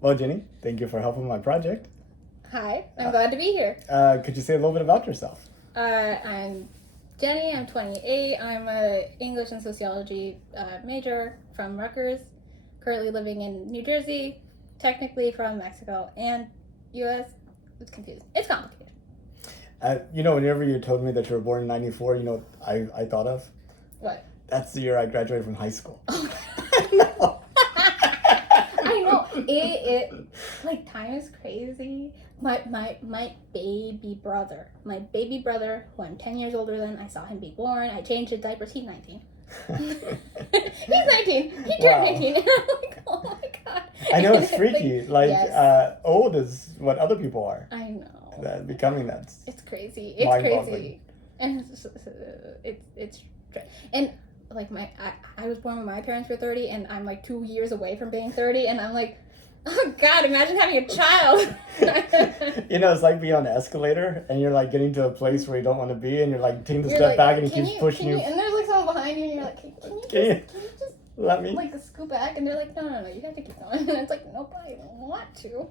Well, Jenny, thank you for helping my project. Hi, I'm glad to be here. Could you say a little bit about yourself? I'm Jenny, I'm 28. I'm a English and Sociology major from Rutgers, currently living in New Jersey, technically from Mexico and US. It's confusing. It's complicated. Whenever you told me that you were born in '94, you know what I thought of? What? That's the year I graduated from high school. No. I know. It like time is crazy. My baby brother, who I'm 10 years older than, I saw him be born. I changed his diapers. He's 19. He's 19. He turned Wow. 19. And I'm like, oh my god. I know it's freaky. Yes. Old is what other people are. I know. Becoming that. It's crazy. It's Mind-boggling. crazy. And it's and like I was born when my parents were 30, and I'm like 2 years away from being 30, and I'm like, oh god, imagine having a child. It's like being on an escalator and you're like getting to a place where you don't want to be, and you're like taking a You're step like, back and he "Can keeps pushing you. and there's like someone behind you, and you're like, can you just Let me. like scoot back? And they're like, no, you have to keep going. And it's like, nope, I don't want to.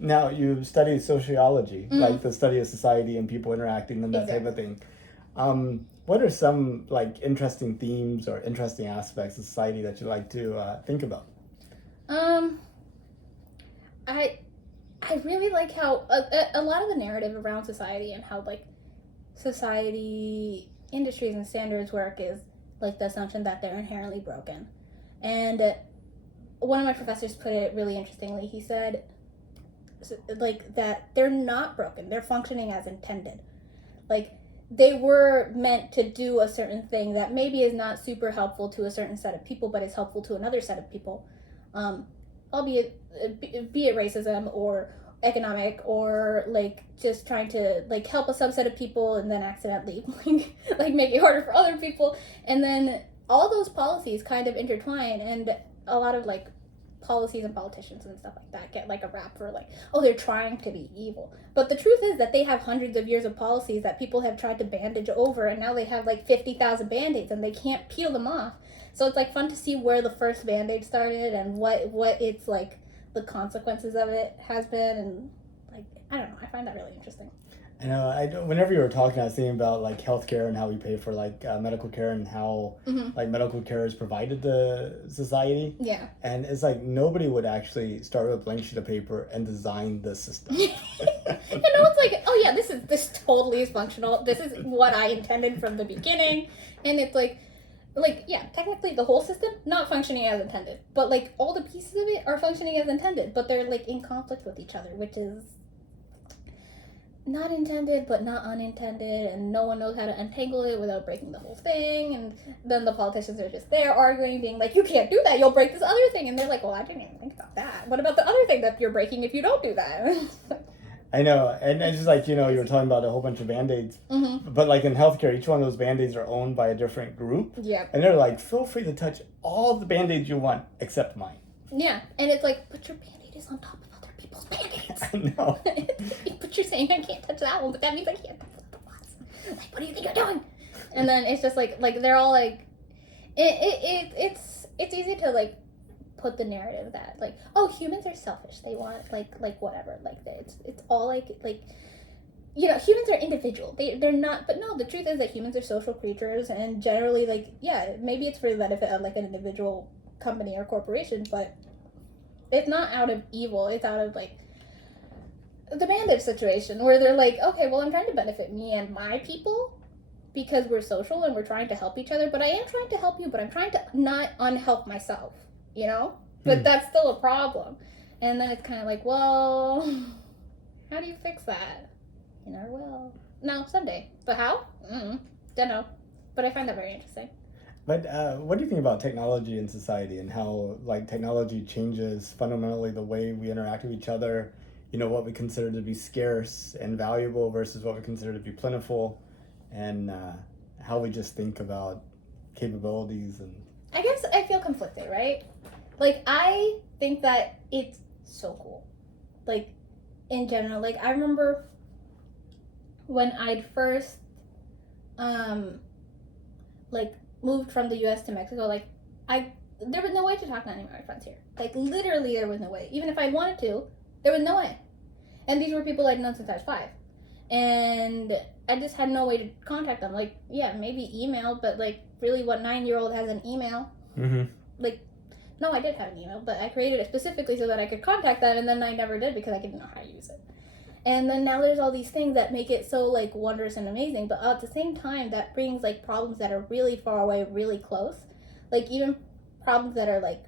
Now, you study sociology, like the study of society and people interacting and that type of thing. What are some like interesting themes or interesting aspects of society that you like to think about? I really like how a lot of the narrative around society and how like society industries and standards work is like the assumption that they're inherently broken. And one of my professors put it really interestingly. He said like that they're not broken, they're functioning as intended. Like they were meant to do a certain thing that maybe is not super helpful to a certain set of people, but is helpful to another set of people, albeit be it racism or economic or like just trying to like help a subset of people and then accidentally like make it harder for other people. And then all those policies kind of intertwine, and a lot of like policies and politicians and stuff like that get like a rap for like, oh, they're trying to be evil. But the truth is that they have hundreds of years of policies that people have tried to bandage over, and now they have like 50,000 band-aids and they can't peel them off. So it's like fun to see where the first band-aid started and what it's like the consequences of it has been. And like, I don't know, I find that really interesting. I know. Whenever you were talking, I was thinking about like healthcare and how we pay for like medical care and how like medical care is provided to society. Yeah. And it's like nobody would actually start with a blank sheet of paper and design the system. It's like, oh yeah, this totally is functional. This is what I intended from the beginning. And it's like yeah, technically the whole system not functioning as intended, but like all the pieces of it are functioning as intended, but they're like in conflict with each other, which is not intended but not unintended, and no one knows how to untangle it without breaking the whole thing. And then the politicians are just there arguing, being like, you can't do that, you'll break this other thing. And they're like, well, I didn't even think about that. What about the other thing that you're breaking if you don't do that? I know. And it's just like, you were talking about a whole bunch of band-aids. But like in healthcare, each one of those band-aids are owned by a different group. Yeah. And they're like, feel free to touch all the band-aids you want except mine. Yeah. And it's like, but your band-aid is on top of other people's band-aids. I know. But you're saying I can't touch that one, but that means I can't touch the ones. Like, what do you think you're doing? And then it's just like they're all like, it's easy to like put the narrative that like, oh, humans are selfish, they want like whatever, like it's all like humans are individual, they're not. But no, the truth is that humans are social creatures, and generally like, yeah, maybe it's for the benefit of like an individual company or corporation, but it's not out of evil. It's out of like the bandage situation where they're like, okay, well, I'm trying to benefit me and my people because we're social and we're trying to help each other, but I am trying to help you, but I'm trying to not unhelp myself, but that's still a problem. And then it's kind of like, well, how do you fix that? Well, no, someday. But how? Don't know. But I find that very interesting. But what do you think about technology in society and how like technology changes fundamentally the way we interact with each other? What we consider to be scarce and valuable versus what we consider to be plentiful, and how we just think about capabilities. And I guess I feel conflicted, right? Like, I think that it's so cool. Like, in general, like, I remember when I'd first, like, moved from the U.S. to Mexico, like, I there was no way to talk to any of my friends here. Like, literally, there was no way. Even if I wanted to, there was no way. And these were people I'd known since I was 5. And I just had no way to contact them. Like, yeah, maybe email, but, like, really, what 9-year-old has an email? Mm-hmm. Like, no, I did have an email, but I created it specifically so that I could contact them, and then I never did because I didn't know how to use it. And then now there's all these things that make it so, like, wondrous and amazing, but at the same time, that brings, like, problems that are really far away, really close. Like, even problems that are, like,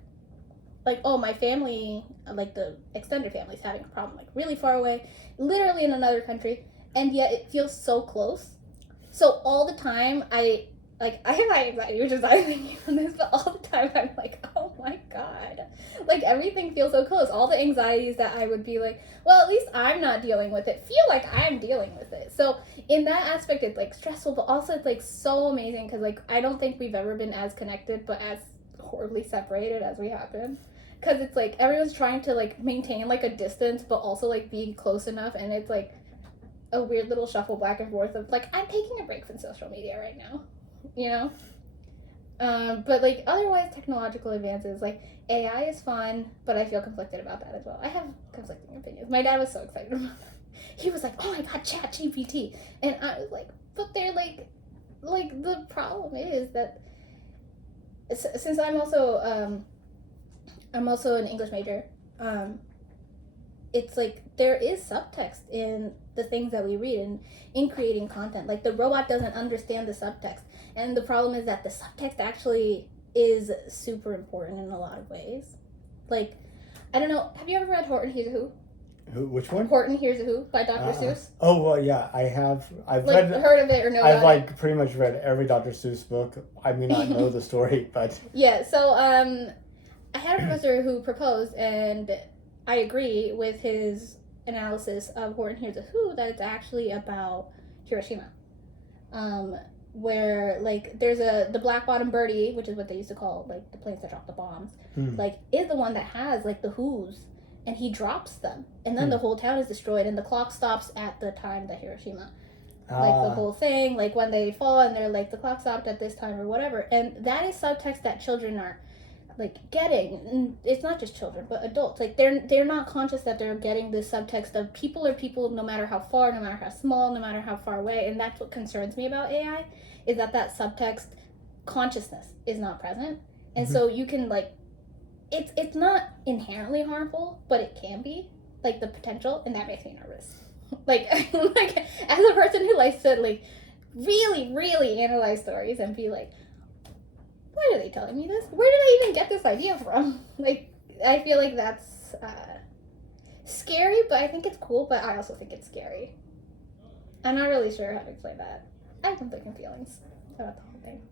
oh, my family, like, the extended family is having a problem, like, really far away, literally in another country, and yet it feels so close. So all the time, I have high anxiety, which is why I'm thinking on this, but all the time I'm like, oh my god. Like, everything feels so close. All the anxieties that I would be like, well, at least I'm not dealing with it, feel like I'm dealing with it. So in that aspect, it's, like, stressful, but also it's, like, so amazing because, like, I don't think we've ever been as connected, but as horribly separated as we have been. Because it's, like, everyone's trying to, like, maintain, like, a distance, but also, like, being close enough, and it's, like, a weird little shuffle back and forth of, like, I'm taking a break from social media right now. You know? But, like, otherwise, technological advances, like, AI is fun, but I feel conflicted about that as well. I have conflicting opinions. My dad was so excited about that. He was like, oh my god, ChatGPT. And I was like, but they're, like, the problem is that, since I'm also an English major, it's, like, there is subtext in the things that we read and in creating content. Like, the robot doesn't understand the subtext. And the problem is that the subtext actually is super important in a lot of ways. Like, I don't know, have you ever read Horton Hears a Who? Which one? Horton Hears a Who by Dr. Seuss. Oh, well, yeah, I have. I've like, read. Heard of it or know I've, about like, it? pretty much read every Dr. Seuss book. I may not know the story, but. Yeah, so, I had a professor who proposed, and I agree with his analysis of Horton Hears a Who, that it's actually about Hiroshima. Where, like, there's the black bottom birdie, which is what they used to call, like, the planes that drop the bombs, like, is the one that has, like, the Who's, and he drops them, and then the whole town is destroyed, and the clock stops at the time that Hiroshima, like, the whole thing, like, when they fall, and they're like, the clock stopped at this time, or whatever, and that is subtext that children are, like, getting. And it's not just children, but adults. Like, they're not conscious that they're getting this subtext of people are people, no matter how far, no matter how small, no matter how far away. And that's what concerns me about AI, is that subtext consciousness is not present. And so you can, like, it's not inherently harmful, but it can be, like, the potential, and that makes me nervous. like as a person who likes to, like, really, really analyze stories and be like, why are they telling me this? Where did I even get this idea from? Like, I feel like that's scary, but I think it's cool, but I also think it's scary. I'm not really sure how to explain that. I have conflicting feelings about the whole thing.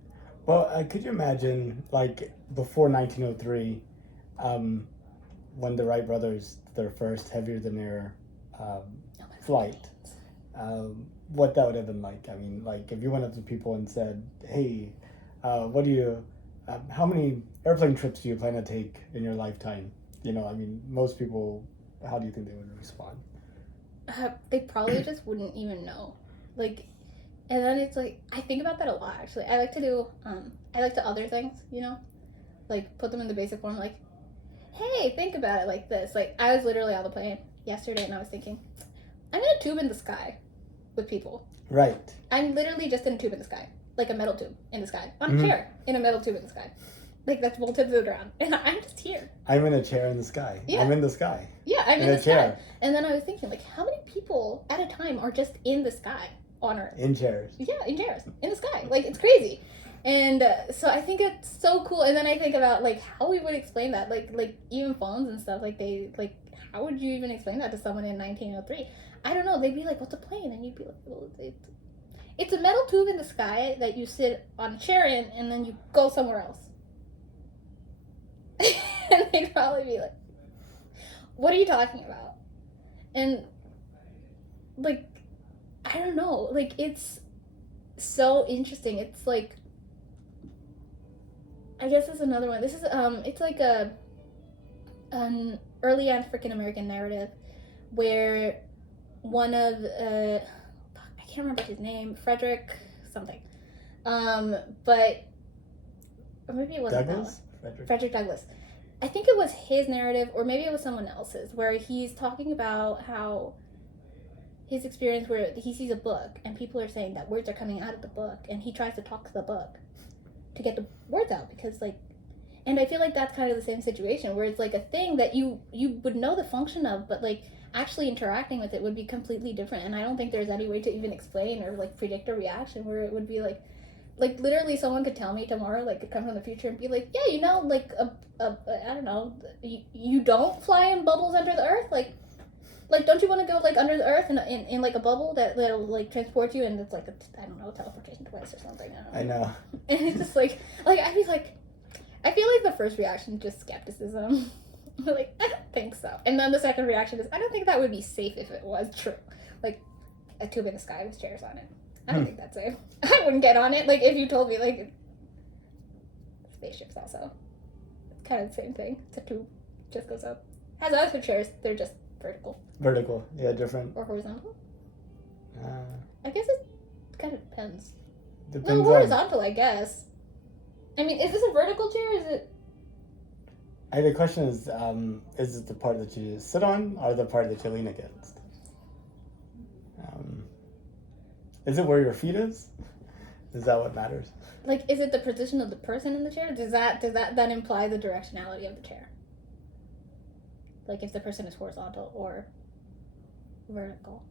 Well, could you imagine, like, before 1903, when the Wright brothers, their first heavier-than-air flight, what that would have been like? I mean, like, if you went up to people and said, hey, what do you... how many airplane trips do you plan to take in your lifetime? You know, I mean, most people, how do you think they would respond? They probably just wouldn't even know. Like, and then it's like, I think about that a lot, actually. I like to do, I like to other things, you know? Like, put them in the basic form, like, hey, think about it like this. Like, I was literally on the plane yesterday, and I was thinking, I'm in a tube in the sky with people. Right. I'm literally just in a tube in the sky. Like a metal tube in the sky. On a chair in a metal tube in the sky. Like, that's bolted to the ground. And I'm just here. I'm in a chair in the sky. Yeah. I'm in the sky. Yeah, I'm in the chair. Sky. And then I was thinking, like, how many people at a time are just in the sky on Earth? In chairs. Yeah, in chairs. In the sky. Like, it's crazy. And so I think it's so cool. And then I think about, like, how we would explain that. Like even phones and stuff. Like, how would you even explain that to someone in 1903? I don't know. They'd be like, what's a plane? And you'd be like, well, it's a metal tube in the sky that you sit on a chair in, and then you go somewhere else. And they'd probably be like, what are you talking about? And, like, I don't know. Like, it's so interesting. It's like, I guess it's another one. This is, it's like an early African American narrative where one of, I can't remember his name, Frederick something. But, or maybe it wasn't Douglass? Frederick Douglass. I think it was his narrative, or maybe it was someone else's, where he's talking about how his experience where he sees a book and people are saying that words are coming out of the book, and he tries to talk to the book to get the words out because like, and I feel like that's kind of the same situation where it's like a thing that you would know the function of, but like actually interacting with it would be completely different. And I don't think there's any way to even explain or like predict a reaction where it would be like literally someone could tell me tomorrow, like could come from the future and be like, yeah, you know, like I don't know, you don't fly in bubbles under the earth, like don't you want to go like under the earth in like a bubble that'll like transport you, and it's like I don't know, teleportation device or something. I know. And it's just like I feel like the first reaction is just skepticism. Like, I don't think so. And then the second reaction is, I don't think that would be safe if it was true. Like, a tube in the sky with chairs on it. I don't think that's safe. I wouldn't get on it. Like, if you told me, like, spaceships also. It's kind of the same thing. It's a tube. Just goes up. Has eyes for chairs. They're just vertical. Vertical. Yeah, different. Or horizontal. Uh, I guess it kind of depends. Depends No, horizontal, I guess. I mean, is this a vertical chair or is it... The question is it the part that you sit on or the part that you lean against? Is it where your feet is? Is that what matters? Like, is it the position of the person in the chair? Does that then imply the directionality of the chair? Like, if the person is horizontal or vertical?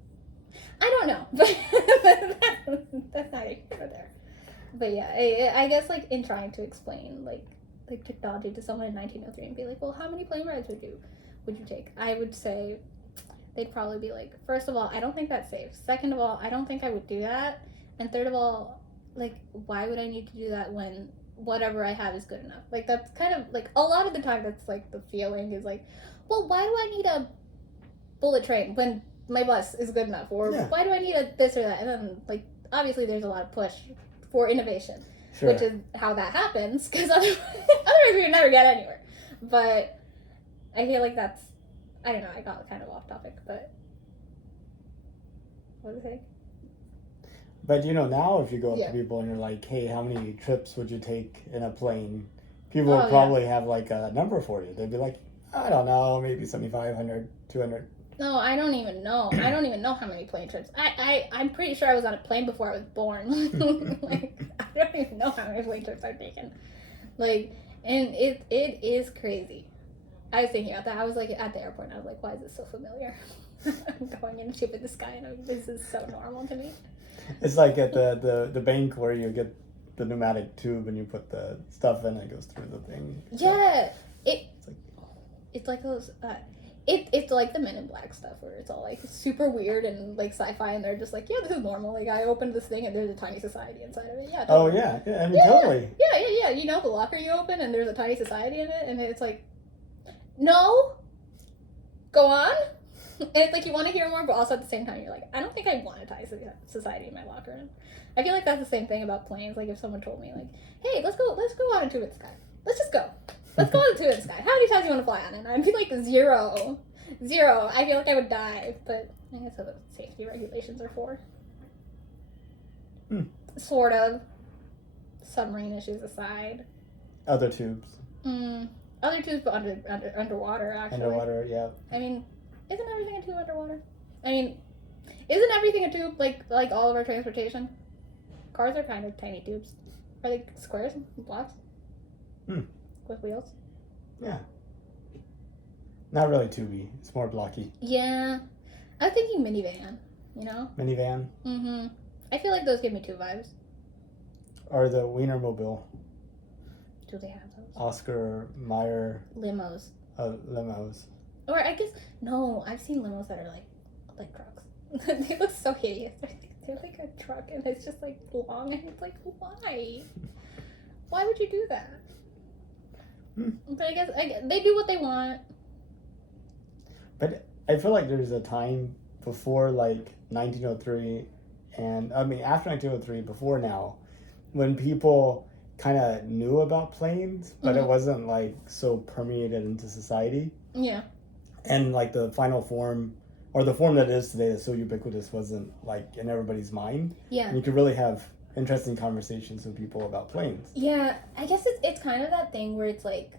I don't know, but that's not here or there. But yeah, I guess like in trying to explain like technology to someone in 1903 and be like, well, how many plane rides would you take? I would say they'd probably be like, first of all, I don't think that's safe. Second of all, I don't think I would do that. And third of all, like, why would I need to do that when whatever I have is good enough? Like, that's kind of like a lot of the time that's like the feeling is like, well, why do I need a bullet train when my bus is good enough? Or why do I need a this or that? And then like obviously there's a lot of push for innovation, which is how that happens, because otherwise we would never get anywhere. But I feel like that's, I don't know, I got kind of off topic, but what was I saying? But you know, now if you go up to people and you're like, hey, how many trips would you take in a plane? People would probably have like a number for you. They'd be like, I don't know, maybe 75, 100, 200. No, I don't even know. I don't even know how many plane trips. I'm pretty sure I was on a plane before I was born. Like, I don't even know how many plane trips I've taken. Like, and it is crazy. I was thinking about that. I was like at the airport and I was like, why is this so familiar? I'm going in a ship in the sky and this is so normal to me. It's like at the bank where you get the pneumatic tube and you put the stuff in and it goes through the thing. Yeah. It's like those... It's like the Men in Black stuff where it's all like super weird and like sci-fi, and they're just like, yeah, this is normal. Like, I opened this thing and there's a tiny society inside of it. Yeah. Totally. Oh yeah, I mean totally. Yeah. You know the locker you open and there's a tiny society in it, and it's like, no, go on. And it's like you want to hear more, but also at the same time you're like, I don't think I want a tiny society in my locker room. I feel like that's the same thing about planes. Like if someone told me like, hey, let's go on a tube in the sky. Let's just go. Let's go on a tube in the sky. How many times do you want to fly on it? And I'd be like, zero. I feel like I would die, but I guess that's what safety regulations are for. Sort of. Submarine issues aside. Other tubes. Other tubes, but underwater, actually. Underwater, yeah. I mean, isn't everything a tube underwater? I mean, isn't everything a tube, like all of our transportation? Cars are kind of tiny tubes. Are they squares and blocks? With wheels? Yeah. Not really tubey. It's more blocky. Yeah. I was thinking minivan, you know? Minivan? Mm-hmm. I feel like those give me two vibes. Or the Wienermobile. Do they have those? Oscar Mayer. Limos. Limos. Or I guess, no, I've seen limos that are like trucks. They look so hideous. They're like a truck and it's just like long and it's like, why? Why would you do that? But I guess they do what they want. But I feel like there's a time before like 1903 and I mean after 1903, before now, when people kind of knew about planes, but it wasn't like so permeated into society. Yeah. And like the final form, or the form that it is today that's so ubiquitous, wasn't like in everybody's mind. Yeah. And you could really have interesting conversations with people about planes. Yeah, I guess it's kind of that thing where it's like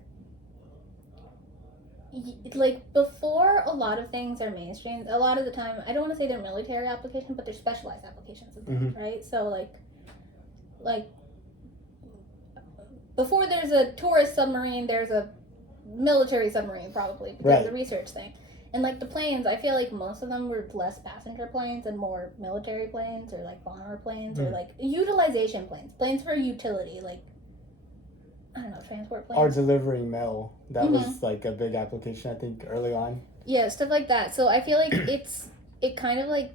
before a lot of things are mainstream, a lot of the time, I don't want to say they're military applications, but they're specialized applications of things, right? So like before there's a tourist submarine, there's a military submarine probably because of the research thing. And like the planes, I feel like most of them were less passenger planes and more military planes or like bomber planes or like utilization planes for utility, like I don't know, transport planes. Or delivering mail. That was like a big application, I think, early on. Yeah, stuff like that. So I feel like it kind of like,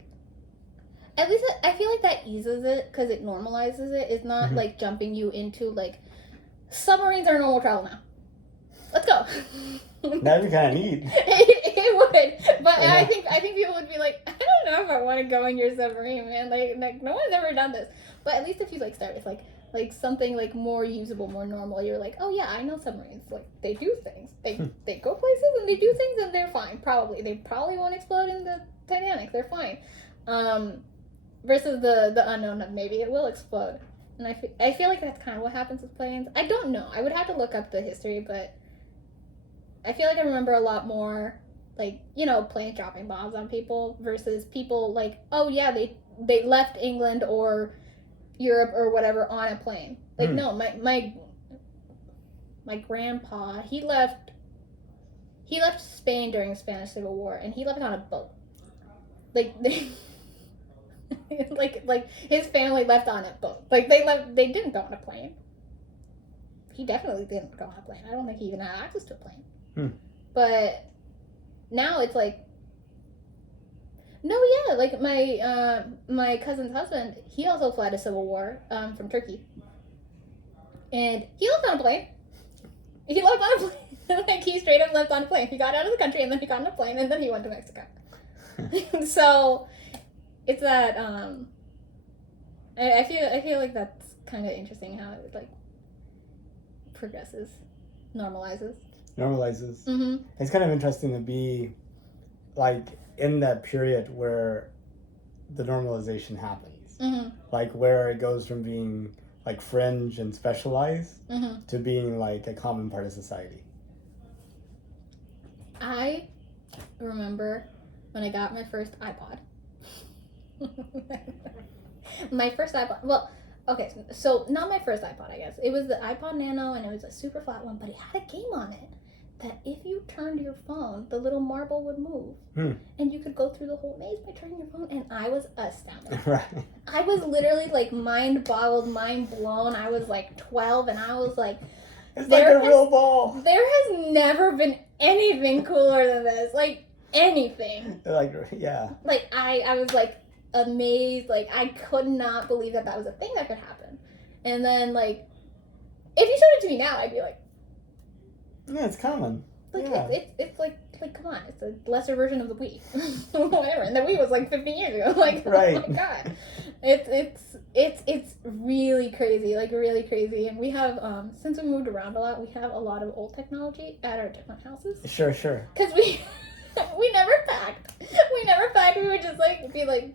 at least I feel like that eases it because it normalizes it. It's not like jumping you into like, submarines are normal travel now. Let's go. That'd be kind of neat. It would, but I think people would be like, I don't know if I want to go in your submarine, man. Like no one's ever done this. But at least if you like start with like something like more usable, more normal, you're like, oh yeah, I know submarines. Like they do things. They go places and they do things and they're fine. They probably won't explode in the Titanic. They're fine. Versus the unknown of maybe it will explode. And I feel like that's kind of what happens with planes. I don't know. I would have to look up the history, but I feel like I remember a lot more, like, you know, planes dropping bombs on people versus people like, oh yeah, they left England or Europe or whatever on a plane. Like, no, my grandpa, he left Spain during the Spanish Civil War, and he left on a boat. Like, like his family left on a boat. Like, they didn't go on a plane. He definitely didn't go on a plane. I don't think he even had access to a plane. But now it's like, no, yeah, like my cousin's husband, he also fled a civil war from Turkey, and he left on a plane. He left on a plane. Like, he straight up left on a plane. He got out of the country and then he got on a plane and then he went to Mexico. So it's that I feel like that's kind of interesting how it like progresses, normalizes. It's kind of interesting to be like in that period where the normalization happens, like where it goes from being like fringe and specialized to being like a common part of society. I remember when I got my first iPod. My first iPod. Well, okay, so not my first iPod, I guess. It was the iPod Nano, and it was a super flat one, but it had a game on it that if you turned your phone, the little marble would move. And you could go through the whole maze by turning your phone, and I was astounded. Right. I was literally like mind boggled, mind blown. I was like 12, and I was like, it's like a real ball. There has never been anything cooler than this. Like, anything. Like, yeah. Like, I was like amazed. Like, I could not believe that was a thing that could happen. And then, like, if you showed it to me now, I'd be like, yeah, it's common. Like, yeah. it's like, come on, it's a lesser version of the Wii. Whatever. And the Wii was like 15 years ago. Like, right. Oh my god. It's really crazy, like really crazy. And we have, since we moved around a lot, we have a lot of old technology at our different houses. Sure. Because we never packed. We would just like be like,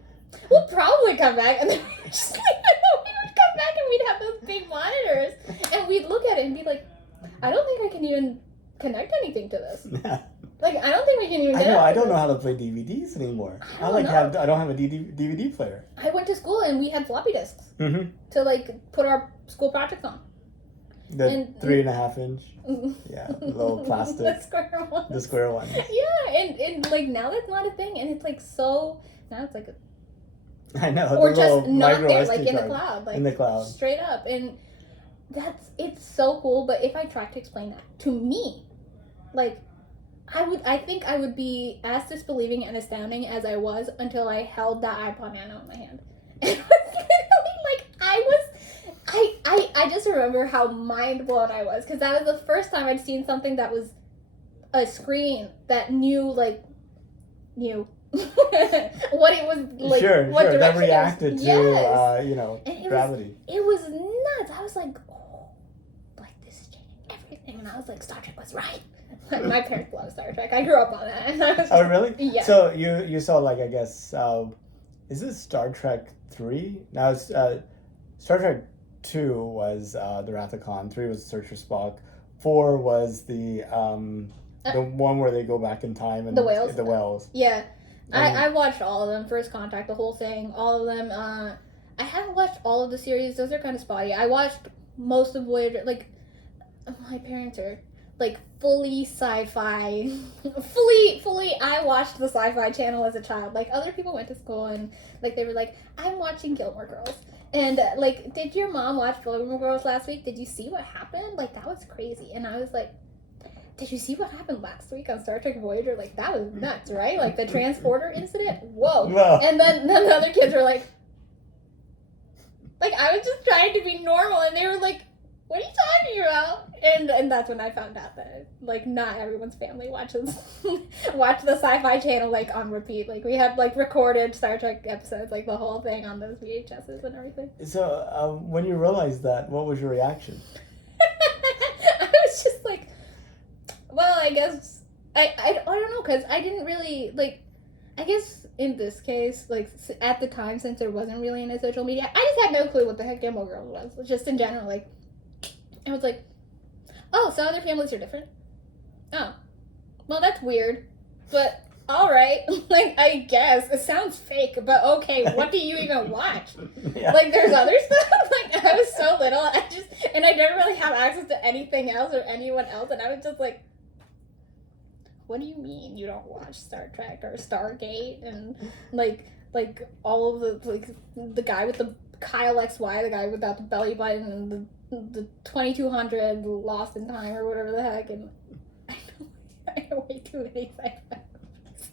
we'll probably come back, and then we would just we would come back and we'd have those big monitors, and we'd look at it and be like, I don't think I can even connect anything to this. Like, I don't think we can even. I don't know how to play DVDs anymore. I don't have a DVD player. I went to school and we had floppy disks to like put our school projects on. The 3.5 inch. Yeah, little plastic. The square ones. Yeah, and like now that's not a thing, and it's like so now it's like I know. Or just not there, like in the cloud, like in the cloud, straight up, and it's so cool. But if I tried to explain that to me, like, I think I would be as disbelieving and astounding as I was until I held that iPod Nano in my hand. And it was literally like I just remember how mind blown I was, because that was the first time I'd seen something that was a screen that knew what it was like. Sure. That reacted to gravity. It was nuts. I was like, oh, like this is changing everything, and I was like, Star Trek was right. Like, my parents love Star Trek. I grew up on that. And I was oh, really? Yeah. So you saw, like, I guess, is this Star Trek 3? Now it's Star Trek 2 was the Wrath of Khan. 3 was Search for Spock. 4 was the one where they go back in time and The whales? The whales. Yeah. And- I watched all of them. First Contact, the whole thing, all of them. I haven't watched all of the series. Those are kind of spotty. I watched most of Voyager. Like, my parents are like fully sci-fi. fully. I watched the Sci-Fi Channel as a child. Like, other people went to school and like they were like, I'm watching Gilmore Girls. And like, did your mom watch Gilmore Girls last week? Did you see what happened? Like, that was crazy. And I was like, did you see what happened last week on Star Trek Voyager? Like, that was nuts, right? Like, the transporter incident? Whoa. Well, And then the other kids were like, I was just trying to be normal, and they were like, what are you talking about? And that's when I found out that, like, not everyone's family watches, watch the Sci-Fi Channel, like, on repeat. Like, we had, like, recorded Star Trek episodes, like, the whole thing on those VHSs and everything. so when you realized that, what was your reaction? I was just like, well, I guess, I don't know, because I didn't really, like, I guess in this case, like, at the time, since there wasn't really any social media, I just had no clue what the heck Gilmore Girls was. Just in general, like, I was like, oh, so other families are different? Oh, well, that's weird, but alright, like, I guess. It sounds fake, but okay, what do you even watch? Yeah. Like, there's other stuff? Like, I was so little, I didn't really have access to anything else or anyone else, and I was just like, what do you mean you don't watch Star Trek or Stargate? And, like all of the, like, the guy with the Kyle XY, the guy without the belly button, and the 2200 Lost in Time or whatever the heck, and I know way too many sci-fi movies.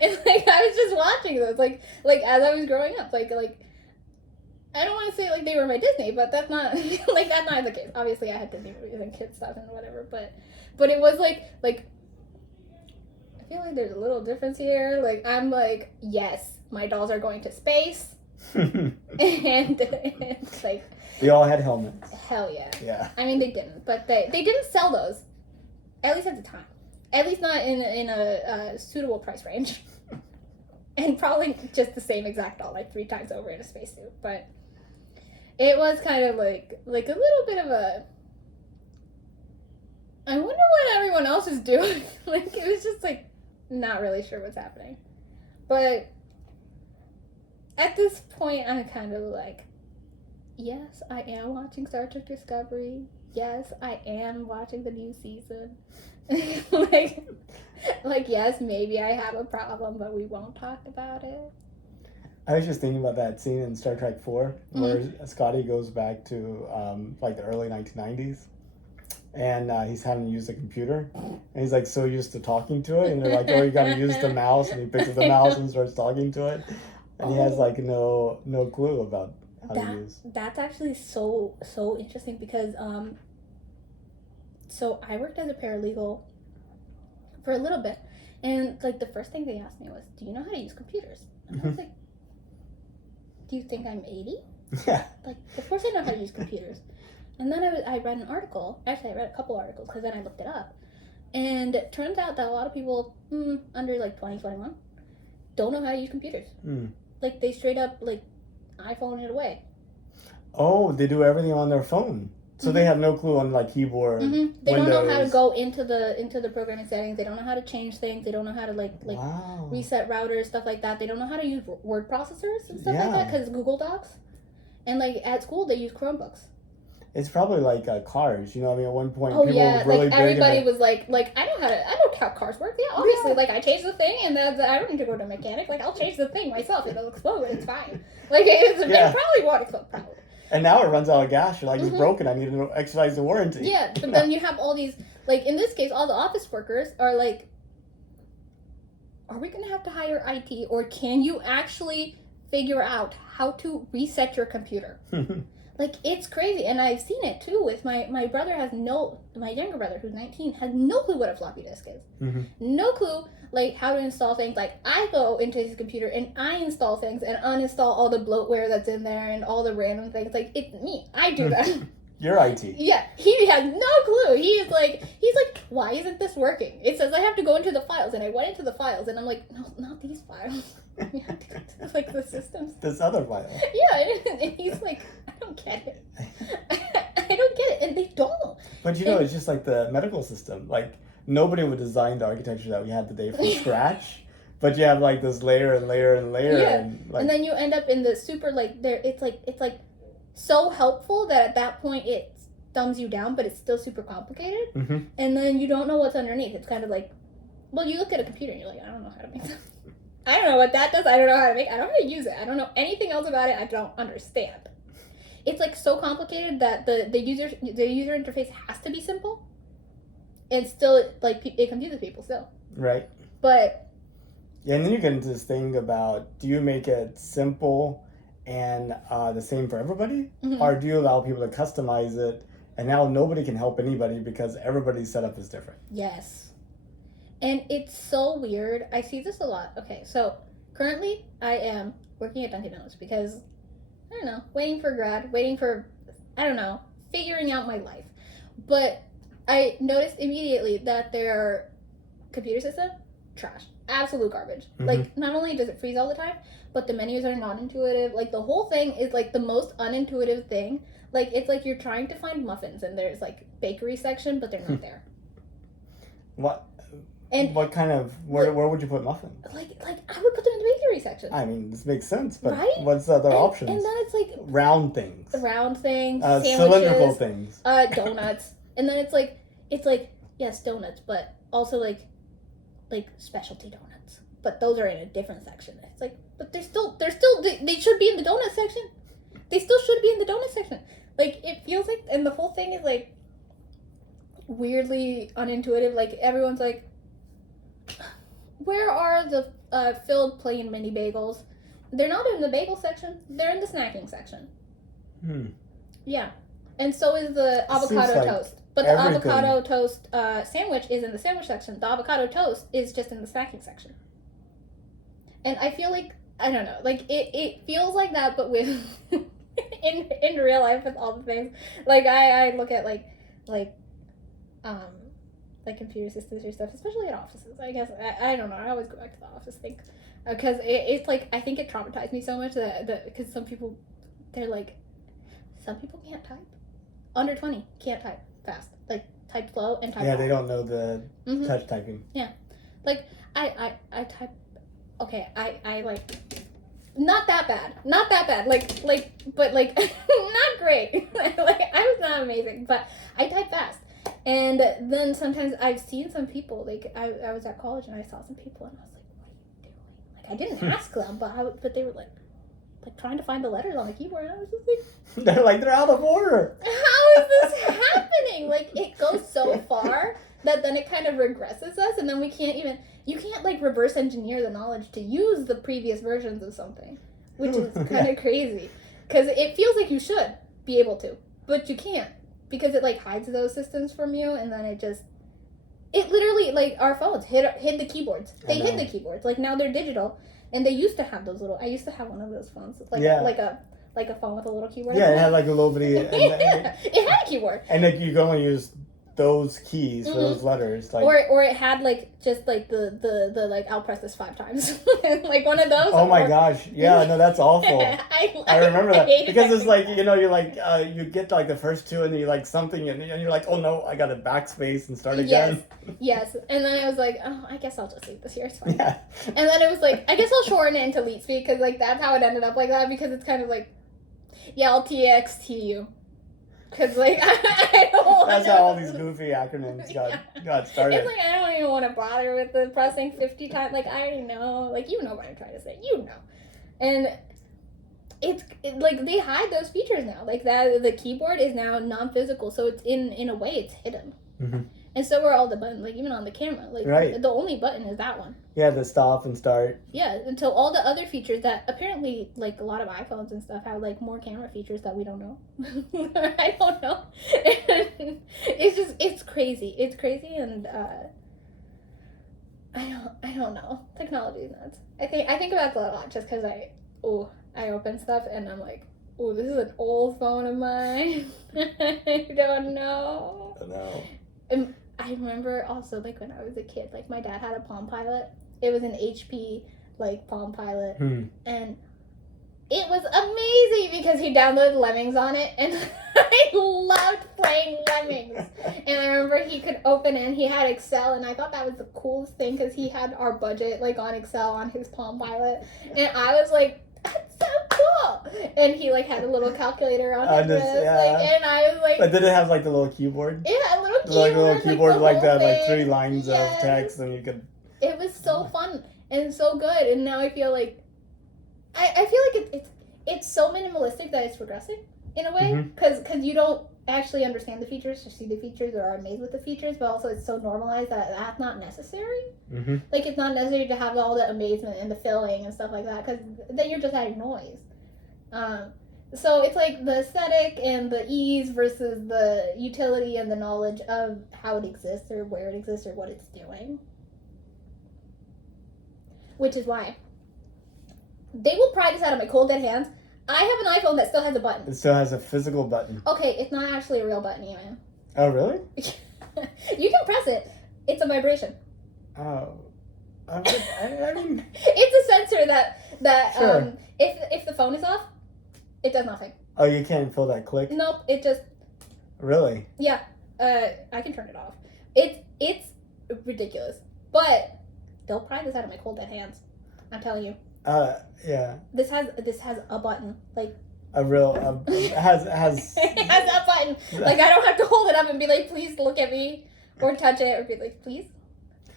And, like, I was just watching those, like as I was growing up, like, I don't want to say, like, they were my Disney, but that's not, like, that's not the case. Obviously, I had Disney movies and kids stuff and whatever, but it was, like, I feel like there's a little difference here. Like, I'm like, yes, my dolls are going to space, and like, they all had helmets. hell yeah. Yeah. I mean, they didn't, but they didn't sell those, at least at the time. At least not in a suitable price range. And probably just the same exact doll, like 3 times over in a spacesuit. But it was kind of like a little bit of a, I wonder what everyone else is doing. Like, it was just like, not really sure what's happening. But at this point, I'm kind of like, yes, I am watching Star Trek Discovery. Yes, I am watching the new season. like, yes, maybe I have a problem, but we won't talk about it. I was just thinking about that scene in Star Trek 4 where Scotty goes back to like the early 1990s, and he's having to use a computer, and he's like so used to talking to it, and they're like, oh, you gotta use the mouse, and he picks up the mouse and starts talking to it, and he has like no clue about how to use. That's actually so interesting because so I worked as a paralegal for a little bit, and like the first thing they asked me was, do you know how to use computers? And I was like, do you think I'm 80? Yeah. Like, of course I know how to use computers. And then I read an article. Actually, I read a couple articles because then I looked it up. And it turns out that a lot of people under like 20, 21 don't know how to use computers. Like, they straight up like iPhone it away. Oh, they do everything on their phone. So they have no clue on like keyboard. They Windows. don't know how to go into the programming settings. They don't know how to change things. They don't know how to like Wow. reset routers, stuff like that. They don't know how to use word processors and stuff like Yeah. that because Google Docs. And like at school they use Chromebooks. It's probably like cars. You know, I mean, at one point Oh people yeah, were really like everybody big. was like I know how cars work. Yeah, obviously. Like I changed the thing, and then I don't need to go to a mechanic. Like I'll change the thing myself. It'll explode. It's fine. Like it probably won't explode. Probably. And now it runs out of gas. You're like, it's broken. I need to exercise the warranty. Yeah, but then you have all these, like, in this case, all the office workers are like, are we going to have to hire IT, or can you actually figure out how to reset your computer? Like, it's crazy, and I've seen it, too, with my brother my younger brother, who's 19, has no clue what a floppy disk is. No clue, like, how to install things. Like, I go into his computer, and I install things, and uninstall all the bloatware that's in there, and all the random things. Like, it's me. I do that. You're IT. Yeah, he has no clue. He's like, why isn't this working? It says I have to go into the files, and I went into the files, and I'm like, no, not these files. You have to go to like the systems. This other file. Yeah, and he's like, I don't get it. I don't get it, and they don't. But you know, it's just like the medical system. Like nobody would design the architecture that we had today from scratch. But you have like this layer and layer and layer, Yeah. and And then you end up in the super like there. It's like so helpful that at that point it dumbs you down, but it's still super complicated. mm-hmm. And then you don't know what's underneath. It's kind of like, well, you look at a computer and you're like, I don't know how to make that. I don't know what that does. I don't know how to make. I don't know how to use it. I don't know anything else about it. I don't understand. It's like so complicated that the user interface has to be simple, and still like it confuses people still. Right. But yeah, and then you get into this thing about, do you make it simple and the same for everybody, mm-hmm. or do you allow people to customize it, and now nobody can help anybody because everybody's setup is different? Yes. And it's so weird. I see this a lot. Okay, so currently I am working at Dunkin' Donuts because, I don't know, waiting for grad, figuring out my life. But I noticed immediately that their computer system, trash. Absolute garbage. Mm-hmm. Like, not only does it freeze all the time, but the menus are not intuitive. Like, the whole thing is, like, the most unintuitive thing. Like, it's like you're trying to find muffins, and there's, like, bakery section, but they're not there. What? And what kind of, where would you put muffins? Like I would put them in the bakery section. I mean, this makes sense, but right? what's the other options? And then it's like round things, sandwiches, cylindrical things, donuts, and then it's like yes, donuts, but also like specialty donuts. But those are in a different section. It's like, but they should be in the donut section. They still should be in the donut section. Like, it feels like, and the whole thing is like weirdly unintuitive. Like, everyone's like, where are the filled plain mini bagels? They're not in the bagel section. They're in the snacking section. Yeah. And so is the avocado like toast. But the avocado toast sandwich is in the sandwich section. The avocado toast is just in the snacking section. And I feel like, I don't know, like it feels like that, but with in real life with all the things. Like I look at like computer systems or stuff, especially at offices. I guess I don't know. I always go back to the office thing because it's like, I think it traumatized me so much that because some people can't type. Under 20 can't type fast. Like, type slow and type. Yeah, fast. they don't know the touch typing. Yeah, like I type. Okay, I like. Not that bad. But like not great. Like, I was not amazing, but I type fast. And then sometimes I've seen some people, like, I was at college and I saw some people and I was like, what are you doing? Like, I didn't ask them, but they were like trying to find the letters on the keyboard, and I was just like, they're out of order. How is this happening? Like, it goes so far that then it kind of regresses us, and then you can't like reverse engineer the knowledge to use the previous versions of something, which is kind of crazy, because it feels like you should be able to, but you can't, because it like hides those systems from you, and then it literally, like, our phones hid the keyboards. They hid the keyboards. Like, now they're digital, and they used to have those little. I used to have one of those phones, like a phone with a little keyboard. Yeah, it had like a little bitty. It had a keyboard. And like you can only use those keys for those letters, like, or it had like just like the like, I'll press this 5 times, like one of those. Oh my gosh, yeah, no, that's awful. I remember that because it's like, you're like you get like the first 2 and you like something and you're like, oh no, I got to backspace and start again. Yes, and then I was like, oh, I guess I'll just leave this here. It's fine. Yeah. And then it was like, I guess I'll shorten it into leet speed, because like that's how it ended up like that, because it's kind of like, yeah, I'll TXT you. Because, like, I don't want to... That's how all these goofy acronyms got started. It's like, I don't even want to bother with the pressing 50 times. Like, I already know. Like, you know what I'm trying to say. You know. And like, they hide those features now. Like, that the keyboard is now non-physical. So it's, in a way, it's hidden. Mm-hmm. And so are all the buttons. Like, even on the camera. Like, the only button is that one. Yeah, the stop and start. Yeah, until all the other features that apparently, like, a lot of iPhones and stuff have, like, more camera features that we don't know. I don't know. It's crazy. It's crazy, and I don't know. Technology is nuts. I think about it a lot just because I open stuff and I'm like, Oh, this is an old phone of mine. I don't know. I know. And I remember also, like, when I was a kid, like, my dad had a Palm Pilot. It was an HP, like, Palm Pilot. And it was amazing because he downloaded Lemmings on it, and I loved playing Lemmings. And I remember he could open it, and he had Excel, and I thought that was the coolest thing because he had our budget, like, on Excel on his Palm Pilot. And I was like, that's so cool. And he, like, had a little calculator on his wrist. Yeah. Like, and I was like... But did it have, like, the little keyboard? Yeah, a little keyboard. Like a little keyboard, like that, like 3 thing. lines Yes. of text, and you could... It was so fun and so good, and now I feel like... I feel like it's so minimalistic that it's regressive in a way, because you don't actually understand the features, just see the features or are amazed with the features, but also it's so normalized that that's not necessary. Like, it's not necessary to have all the amazement and the filling and stuff like that, because then you're just adding noise. So it's like the aesthetic and the ease versus the utility and the knowledge of how it exists or where it exists or what it's doing. Which is why they will pry this out of my cold dead hands. I have an iPhone that still has a button. It still has a physical button. Okay, it's not actually a real button, even. Oh, really? You can press it. It's a vibration. Oh. I mean... It's a sensor that Sure. If the phone is off, it does nothing. Oh, you can't feel that click? Nope, it just... Really? Yeah. I can turn it off. It's ridiculous. But they'll pry this out of my cold dead hands. I'm telling you. Yeah. This has a button. Like... A real... it has... It has that button. Like, I don't have to hold it up and be like, please look at me. Or touch it. Or be like, please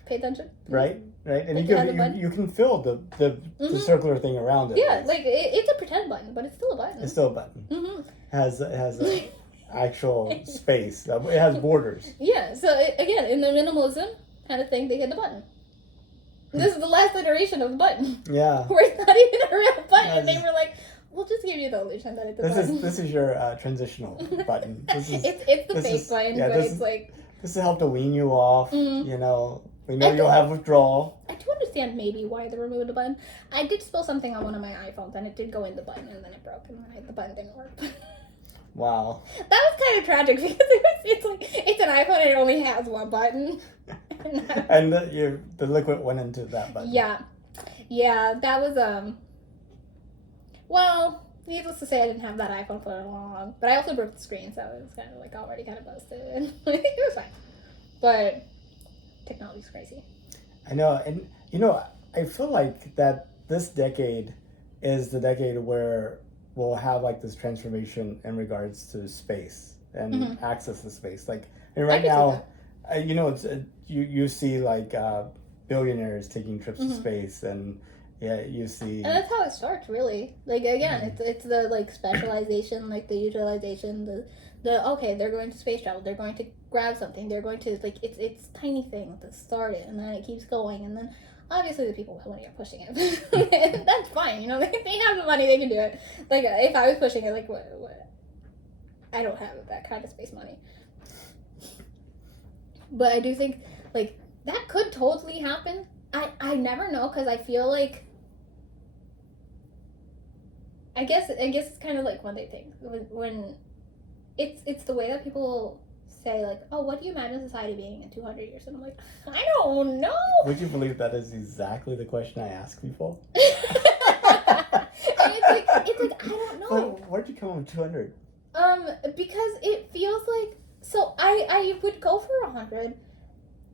pay attention. Right? And Like, you can feel the circular thing around it. Yeah, like, it's a pretend button, but it's still a button. It's still a button. Mm-hmm. It has a actual space. It has borders. Yeah, so again, in the minimalism kind of thing, they get the button. This is the last iteration of the button. Yeah. Where it's not even a real button. And they were like, we'll just give you the illusion that it's a button. This is your transitional button. This is, it's the fake button, but it's like... This is help to wean you off, you know. We know I you'll have withdrawal. I do understand maybe why they removed the button. I did spill something on one of my iPhones, and it did go in the button, and then it broke, and the button didn't work. Wow. That was kind of tragic because it's an iPhone and it only has one button. And the liquid went into that button. Yeah, that was well, needless to say, I didn't have that iPhone for long, but I also broke the screen, so it was kind of like already kind of busted. It was fine, but technology's crazy. I know, and you know, I feel like that this decade is the decade where we'll have like this transformation in regards to space and access to space. Like, and right now, you know, it's you see like billionaires taking trips to space, and you see. And that's how it starts, really. Like, again, it's the like specialization, like the utilization, the okay, they're going to space travel, they're going to grab something, they're going to like it's tiny things that start it, and then it keeps going, and then. Obviously, the people with money are pushing it. That's fine, you know. They have the money; they can do it. Like, if I was pushing it, like, what? I don't have that kind of space money. But I do think, like, that could totally happen. I never know, because I feel like. I guess it's kind of like one day thing when it's the way that people. Say like, oh, what do you imagine society being in 200 years? And I'm like, I don't know. Would you believe that is exactly the question I asked people? And it's like I don't know. So where'd you come up with 200? Because it feels like I would go for 100,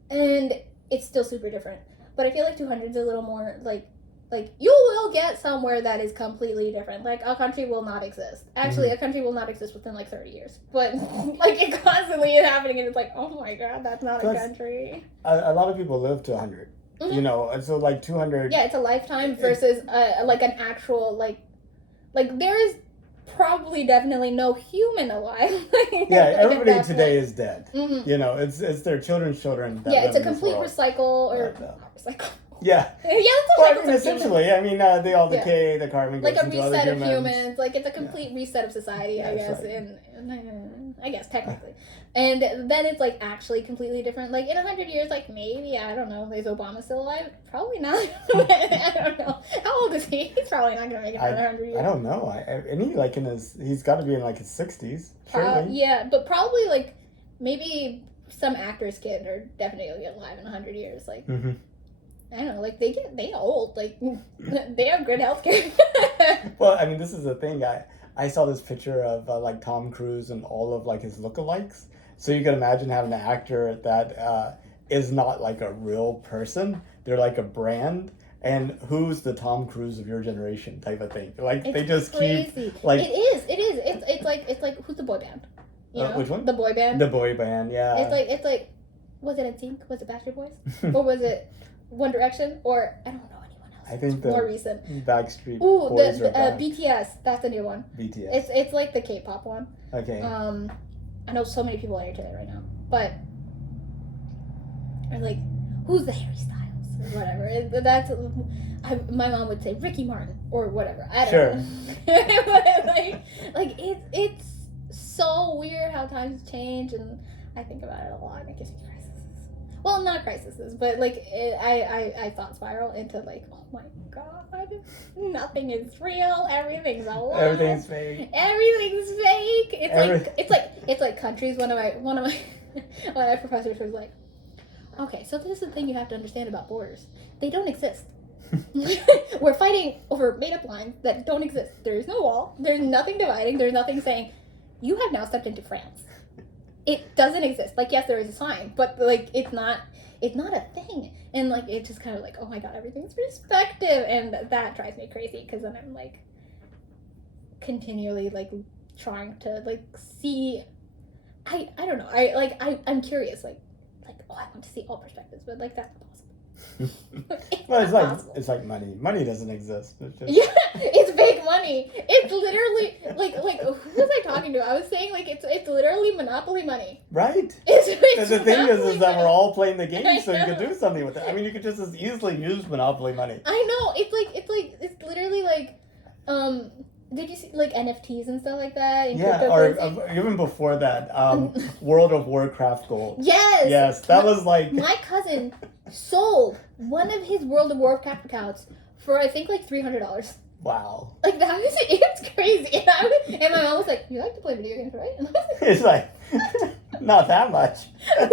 and it's still super different. But I feel like 200 is a little more like you will get somewhere that is completely different. Like, a country will not exist. Actually, a country will not exist within, like, 30 years. But, like, it constantly is happening, and it's like, oh my god, that's not a country. A lot of people live to 100. You know, and so, like, 200... Yeah, it's a lifetime versus, like, an actual, like, there is probably definitely no human alive. Yeah, everybody today is dead. You know, it's their children's children that it's live a in this complete world. recycle, or... not recycle. Yeah. Yeah, that's Well, I recycle mean, some essentially, humans. I mean, they all Yeah. decay. The carbon Like goes a into other reset of humans. humans. Like it's a complete reset of society, Yeah, I it's guess. like- And I guess technically, and then it's like actually completely different. Like in 100 years, like maybe I don't know. Is Obama still alive? Probably not. I don't know. How old is he? He's probably not gonna make it another 100 years. I don't know. And he like he's got to be in like his 60s. Surely. Yeah, but probably like maybe some actor's kid are definitely alive in 100 years. Like hmm I don't know, like they old, like they have good healthcare. Well, I mean, this is the thing. I saw this picture of like Tom Cruise and all of like his lookalikes. So you can imagine having an actor that is not like a real person. They're like a brand. And who's the Tom Cruise of your generation type of thing? Like It's they just crazy. keep like It is. It's like who's the boy band? You know? which one? The boy band. the boy band. Yeah. It's like was it NSYNC? Was it Backstreet Boys? Or was it One Direction? Or I don't know anyone else. I think It's the more recent. Backstreet Ooh, Boys the are back. BTS. That's a new one. BTS. It's like the K-pop one. Okay. I know so many people are into it right now, but or like, who's the Harry Styles or whatever? That's my mom would say Ricky Martin or whatever. I don't Sure. know. like it's so weird how times change, and I think about it a lot, and it gives me crises. Well, not crises, but like I thought spiral into like, oh my god, nothing is real, everything's a lie. Everything's fake. Everything's fake. It's like countries. One of my professors was like, okay, so this is the thing you have to understand about borders. They don't exist. We're fighting over made-up lines that don't exist. There is no wall. There's nothing dividing. There's nothing saying you have now stepped into France. It doesn't exist. Like, yes, there is a sign, but like it's not a thing. And like it's just kind of like, oh my god, everything's perspective, and that drives me crazy because then I'm like continually like trying to like see. I don't know. I'm curious. Like oh, I want to see all perspectives, but like that's impossible. Well, it's not like possible. it's like money. Money doesn't exist. It's just, Yeah, it's fake money. It's literally like who was I talking to? I was saying like it's literally monopoly money. right. It's The thing monopoly is that money. we're all playing the game, I so you could know. do something with it. I mean, you could just as easily use Monopoly money. I know. It's literally like did you see like NFTs and stuff like that? In Yeah, or cryptocurrency? even before that, World of Warcraft gold. Yes. Yes, that was like My cousin sold one of his World of Warcraft accounts for I think like $300. wow. Like that was it's crazy. And my mom was like, "You like to play video games, right?" And I was like, It's like not that much. I'm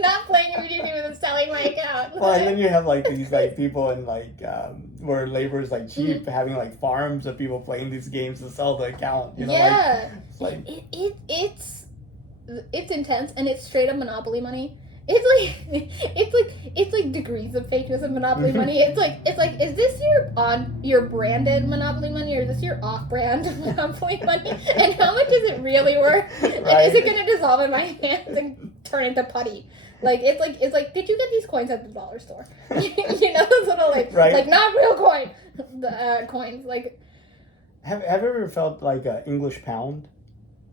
not playing a video game and selling my account. Well, and then you have like these like people in like where labor is like cheap, Mm-hmm. having like farms of people playing these games to sell the account. You know, yeah, like it's intense, and it's straight up monopoly money. It's like degrees of fakeness of monopoly money. It's like is this your branded monopoly money, or is this your off-brand monopoly money? And how much is it really worth? And Right. is it gonna dissolve in my hands and turn into putty? Like it's like did you get these coins at the dollar store? You know, those little Right. like not real coin, the coins like. have you ever felt like an English pound,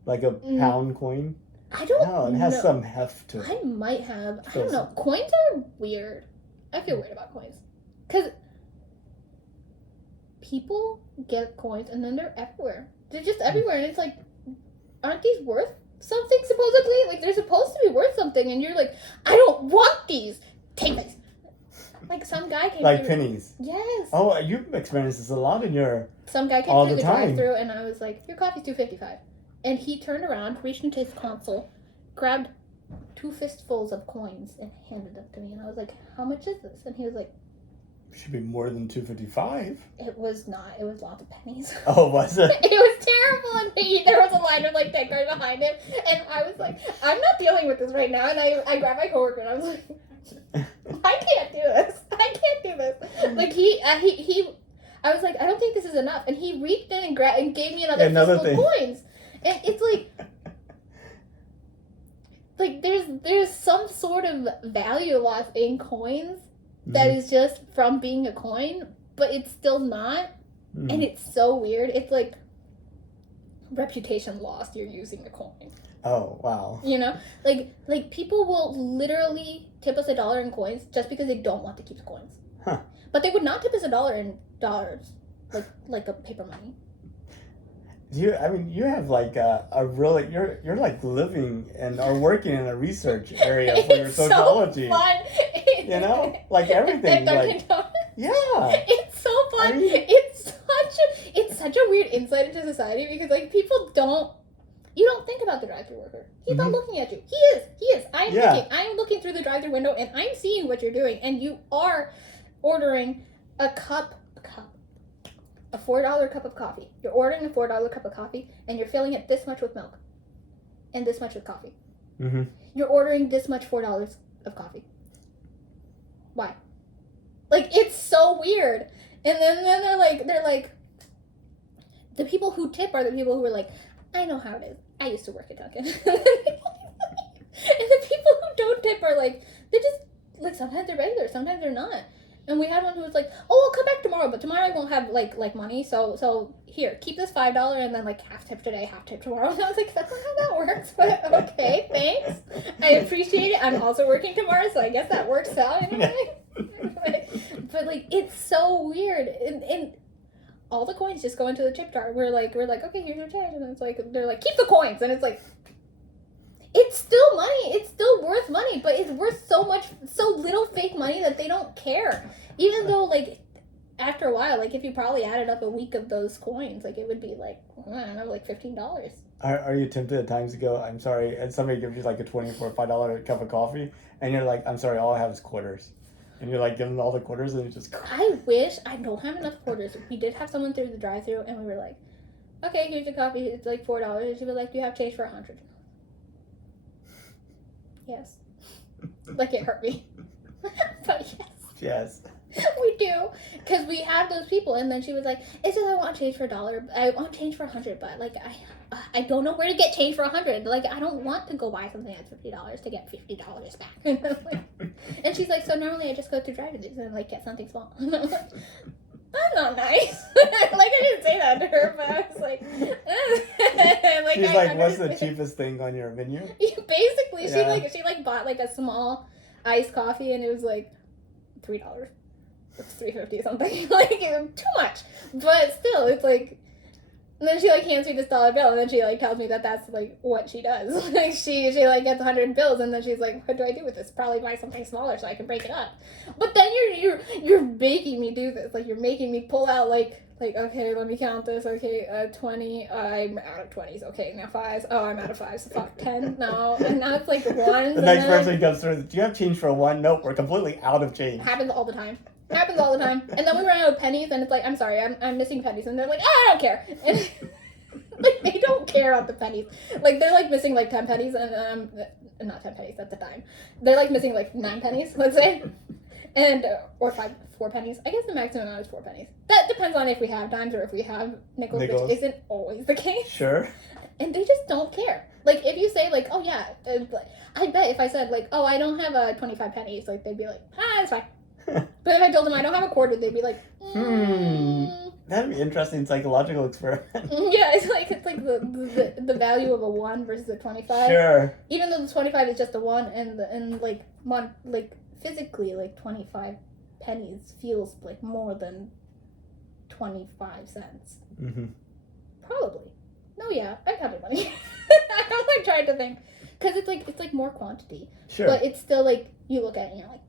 like a pound coin? I don't No, it has know. some heft to it. I might have. I Feels- don't know. Coins are weird. I feel weird about coins. Because people get coins and then they're everywhere. They're just everywhere. And it's like, aren't these worth something supposedly? Like, they're supposed to be worth something. And you're like, I don't want these. Take this. Like, some guy came Like through. pennies. Yes. Oh, you've experienced this a lot in your. Some guy came All through the the time. drive-through, and I was like, "Your coffee's $2.55," and he turned around, reached into his console, grabbed 2 fistfuls of coins, and handed them to me. And I was like, "How much is this?" And he was like, Should be more than 255. "It was not. It was lots of pennies." Oh, was it? It was terrible, and there was a line of like dead guard behind him, and I was like, "I'm not dealing with this right now." And I grabbed my coworker, and I was like, "I can't do this. I can't do this." Like he, I was like, "I don't think this is enough," and he reached in and gave me another fistful of coins, and it's like there's some sort of value loss in coins that is just from being a coin, but it's still not, and it's so weird. It's like reputation lost. You're using a coin. Oh, wow. You know, like people will literally tip us $1 in coins just because they don't want to keep the coins. Huh. But they would not tip us $1 in dollars, like a paper money. You have like a really, you're like living and or working in a research area for your It's sociology. so fun. You know, like everything. Like, yeah. It's so fun. I mean- It's such a weird insight into society because like people don't. You don't think about the drive-thru worker. He's not looking at you. He is. I am looking through the drive-thru window and I'm seeing what you're doing. And you are ordering a $4 cup of coffee. You're ordering a $4 cup of coffee and you're filling it this much with milk and this much with coffee. Mm-hmm. You're ordering this much $4 of coffee. Why? Like, it's so weird. And then they're like, the people who tip are the people who are like, I know how it is. I used to work at Dunkin'. And the people who don't tip are like, they're just, like, sometimes they're regular, sometimes they're not. And we had one who was like, oh, I'll come back tomorrow, but tomorrow I won't have, like money, so here, keep this $5 and then, like, half tip today, half tip tomorrow. And I was like, that's not how that works, but okay, thanks. I appreciate it. I'm also working tomorrow, so I guess that works out anyway. But, like, it's so weird. And all the coins just go into the tip jar. We're like, okay, here's your change. And it's like, they're like, keep the coins. And it's like, it's still money. It's still worth money, but it's worth so little fake money that they don't care. Even though, like, after a while, like, if you probably added up a week of those coins, like, it would be like, I don't know, like $15. Are you tempted at times to go, I'm sorry, and somebody gives you like a $20 for a $5 cup of coffee, and you're like, I'm sorry, all I have is quarters. And you're like giving them all the quarters and you just... I wish I don't have enough quarters. We did have someone through the drive-thru and we were like, okay, here's your coffee. It's like $4. And she was like, do you have change for $100? Yes. Like, it hurt me. But yes. Yes. We do. Because we have those people. And then she was like, it's just I want change for $1. I want change for $100, but like I don't know where to get change for $100. Like, I don't want to go buy something that's $50 to get $50 back. And she's like, so normally I just go through drive-thrus and like get something small. And I'm like, that's not nice. Like, I didn't say that to her, but I was like, like She's like, what's the cheapest thing on your menu? Basically, Yeah. she bought like a small iced coffee and it was like $3. It's $3.50 something. Like, too much. But still, it's like. And then she like hands me this dollar bill, and then she like tells me that that's like what she does. Like she like gets 100 bills, and then she's like, "What do I do with this? Probably buy something smaller so I can break it up." But then you're making me do this. Like, you're making me pull out like okay, let me count this. Okay, 20. I'm out of 20s. Okay, now 5s. Oh, I'm out of 5s. Fuck, 10. No, and now it's like 1s. The next person comes through. Do you have change for a 1? Nope, we're completely out of change. Happens all the time. And then we run out of pennies, and it's like, I'm sorry, I'm missing pennies, and they're like, I don't care. And like, they don't care about the pennies. Like, they're like missing like 10 pennies, and not 10 pennies at the time. They're like missing like 9 pennies, let's say, and or 4 pennies. I guess the maximum amount is 4 pennies. That depends on if we have dimes or if we have nickels. Which isn't always the case. Sure. And they just don't care. Like, if you say like, oh yeah, I bet if I said like, oh, I don't have 25 pennies, like they'd be like, it's fine. But if I told them I don't have a quarter, they'd be like, That'd be an interesting psychological experiment. Yeah, it's like the value of a 1 versus a 25. Sure. Even though the 25 is just a 1, and physically, like 25 pennies feels like more than 25 cents. Mm-hmm. Probably. No, yeah, I counted money. I'm like trying to think, because it's like more quantity. Sure. But it's still like, you look at it and you're like,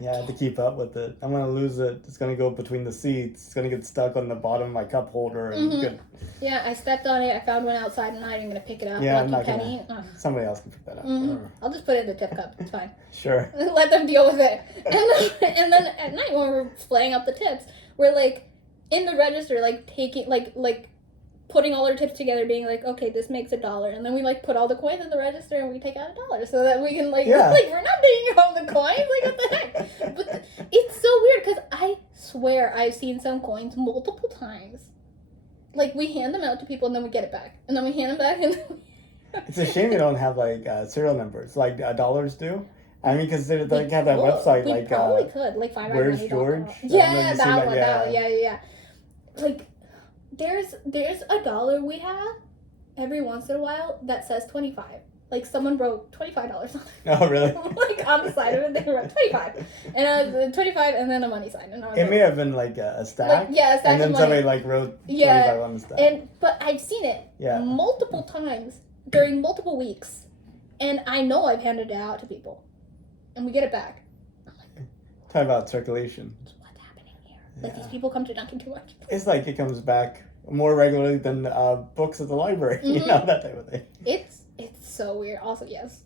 Yeah, I have to keep up with it. I'm going to lose it. It's going to go between the seats. It's going to get stuck on the bottom of my cup holder. And good. Yeah, I stepped on it. I found one outside. I'm not even going to pick it up. Yeah, Lucky I'm not penny. Somebody else can pick that up. I'll just put it in the tip cup. It's fine. Sure. Let them deal with it. And then at night when we're playing up the tips, we're like in the register, like taking like putting all our tips together, being like, okay, this makes $1, and then we like put all the coins in the register and we take out $1 so that we can like we're not taking home the coins. Like, what the heck? But it's so weird because I swear I've seen some coins multiple times. Like, we hand them out to people and then we get it back, and then we hand them back, and then It's a shame you don't have like serial numbers like dollars do. I mean, because they have that website we like probably could like five. Where's George? Yeah, that one. Yeah. Like, there's $1 we have every once in a while that says 25, Like someone wrote $25 on Oh, really? like on the side of it, they wrote 25, and I was 25, and then a money sign, and I was It like, may have been like a stack. like yeah, a stack And then of money. somebody like wrote 25 Yeah, on the stack. but I've seen it Yeah. multiple times during multiple weeks, and I know I've handed it out to people, and we get it back. Talk about circulation. What's happening here? Like Yeah. these people come to Dunkin' too much. It's like it comes back more regularly than books at the library. You know, that type of thing. It's so weird. Also, yes,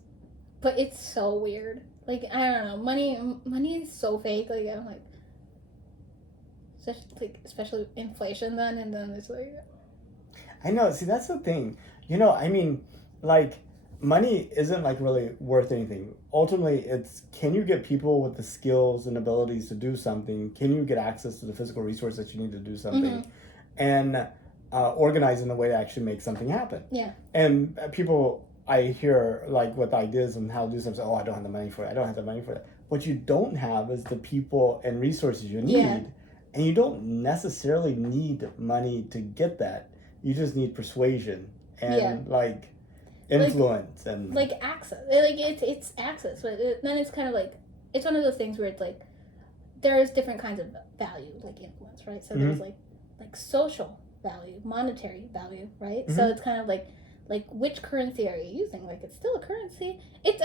but it's so weird. Like I don't know, money is so fake. Like I'm like, especially inflation then, and then it's like. I know. See, that's the thing. You know, I mean, like, money isn't like really worth anything. Ultimately, it's can you get people with the skills and abilities to do something? Can you get access to the physical resource that you need to do something? And organize in a way to actually make something happen. Yeah. And people, I hear like with ideas on how to do something, oh, I don't have the money for it. I don't have the money for that. What you don't have is the people and resources you need. Yeah. And you don't necessarily need money to get that. You just need persuasion and like influence and like access. Like it's access, but then it's kind of like it's one of those things where it's like there's different kinds of value, like influence, right? So there's like social value, monetary value, right? So it's kind of like which currency are you using? Like it's still a currency. It's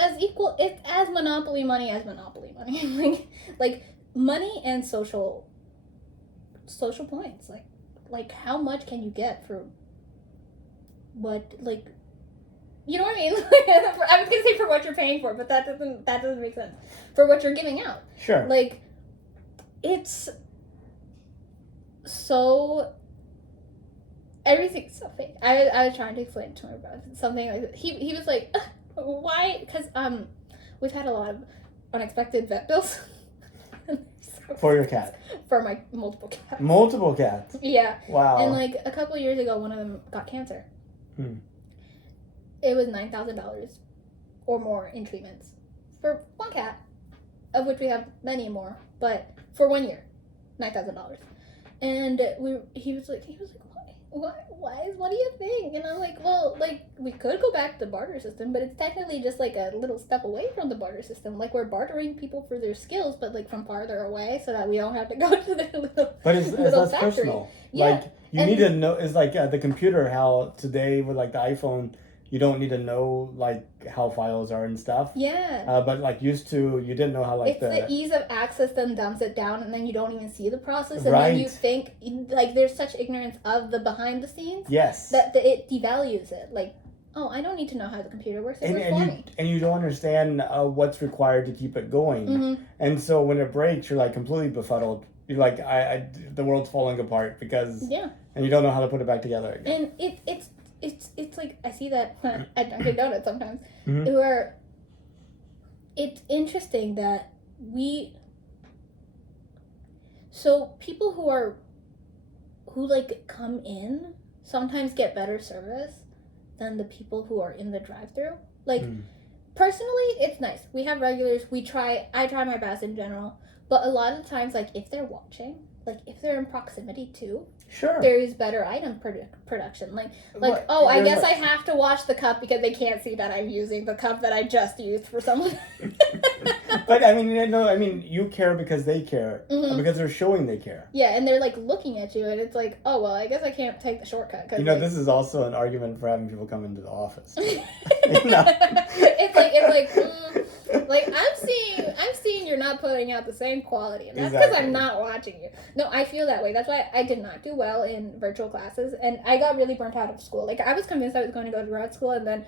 as monopoly money as monopoly money. like money and social points. Like how much can you get for what, like, you know what I mean? I was gonna say for what you're paying for, but that doesn't make sense. For what you're giving out. Sure. Like it's so everything's so fake. I was trying to explain to my brother something like he was like, why? Because we've had a lot of unexpected vet bills. For your cat. For my multiple cats. Multiple cats. Yeah. Wow. And like a couple of years ago, one of them got cancer. It was $9,000 or more in treatments for one cat, of which we have many more, but for 1 year, $9,000. And he was like, what do you think? And I'm like, well, like, we could go back to the barter system, but it's technically just like a little step away from the barter system. Like, we're bartering people for their skills, but like from farther away, so that we don't have to go to their little But it's less factory. personal. Yeah. Like, you need to know, it's like the computer, how today with like the iPhone, you don't need to know like how files are and stuff. Yeah. But like used to, you didn't know how like it's the ease of access then dumps it down, and then you don't even see the process, and Right. then you think like there's such ignorance of the behind the scenes Yes. that it devalues it. Like, oh, I don't need to know how the computer works. It works for me. And you don't understand what's required to keep it going. And so when it breaks, you're like completely befuddled. You're like, the world's falling apart because and you don't know how to put it back together again. And it's like I see that at Dunkin' Donuts sometimes, where it's interesting that people who like come in sometimes get better service than the people who are in the drive-thru. Like personally, it's nice. We have regulars. I try my best in general, but a lot of times, like if they're watching, like if they're in proximity to. Sure. There is better item production. I guess I have to wash the cup because they can't see that I'm using the cup that I just used for someone. But I mean, you care because they care, because they're showing they care. Yeah, and they're like looking at you, and it's like, oh well, I guess I can't take the shortcut. Cause, This is also an argument for having people come into the office. Like I'm seeing you're not putting out the same quality, and that's because I'm not watching you. No, I feel that way. That's why I did not do well in virtual classes, and I got really burnt out of school. Like I was convinced I was going to go to grad school, and then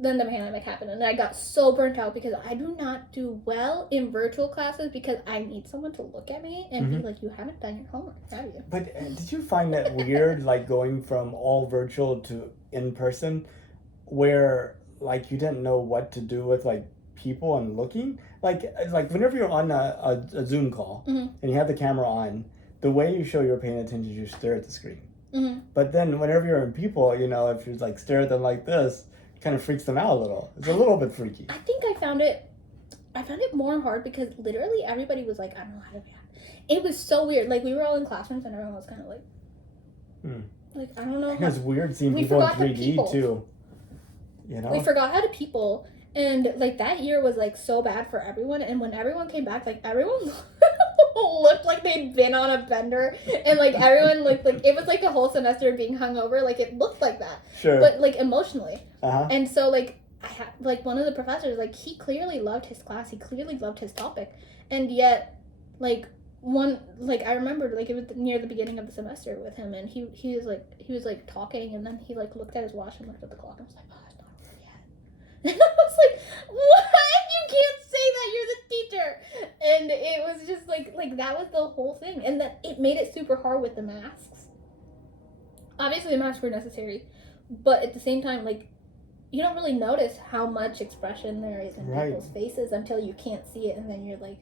the pandemic happened, and I got so burnt out because I do not do well in virtual classes because I need someone to look at me and be like, you haven't done your homework, have you? But did you find that weird, like going from all virtual to in person, where like you didn't know what to do with like people and looking? Like whenever you're on a Zoom call and you have the camera on, the way you show you're paying attention is you stare at the screen. But then whenever you're in people, if you like stare at them like this, it kind of freaks them out a little. It's a little bit freaky. I think I found it more hard because literally everybody was like, I don't know how to react. It was so weird. Like we were all in classrooms and everyone was kind of like, like I don't know. It was weird seeing people in 3D too. You know? We forgot how to people. And, like, that year was, like, so bad for everyone. And when everyone came back, like, everyone looked like they'd been on a bender. And, like, everyone looked like... It was, like, a whole semester of being hungover. Like, it looked like that. Sure. But, like, emotionally. Uh-huh. And so, like, like, one of the professors, like, he clearly loved his class. He clearly loved his topic. And yet, like... I remember, like, it was near the beginning of the semester with him, and he was talking, and then he, like, looked at his watch and looked at the clock, and was like, oh, it's not over yet. And I was like, what? You can't say that, you're the teacher. And it was just, like, that was the whole thing, and that it made it super hard with the masks. Obviously, the masks were necessary, but at the same time, like, you don't really notice how much expression there is in people's faces until you can't see it, and then you're like,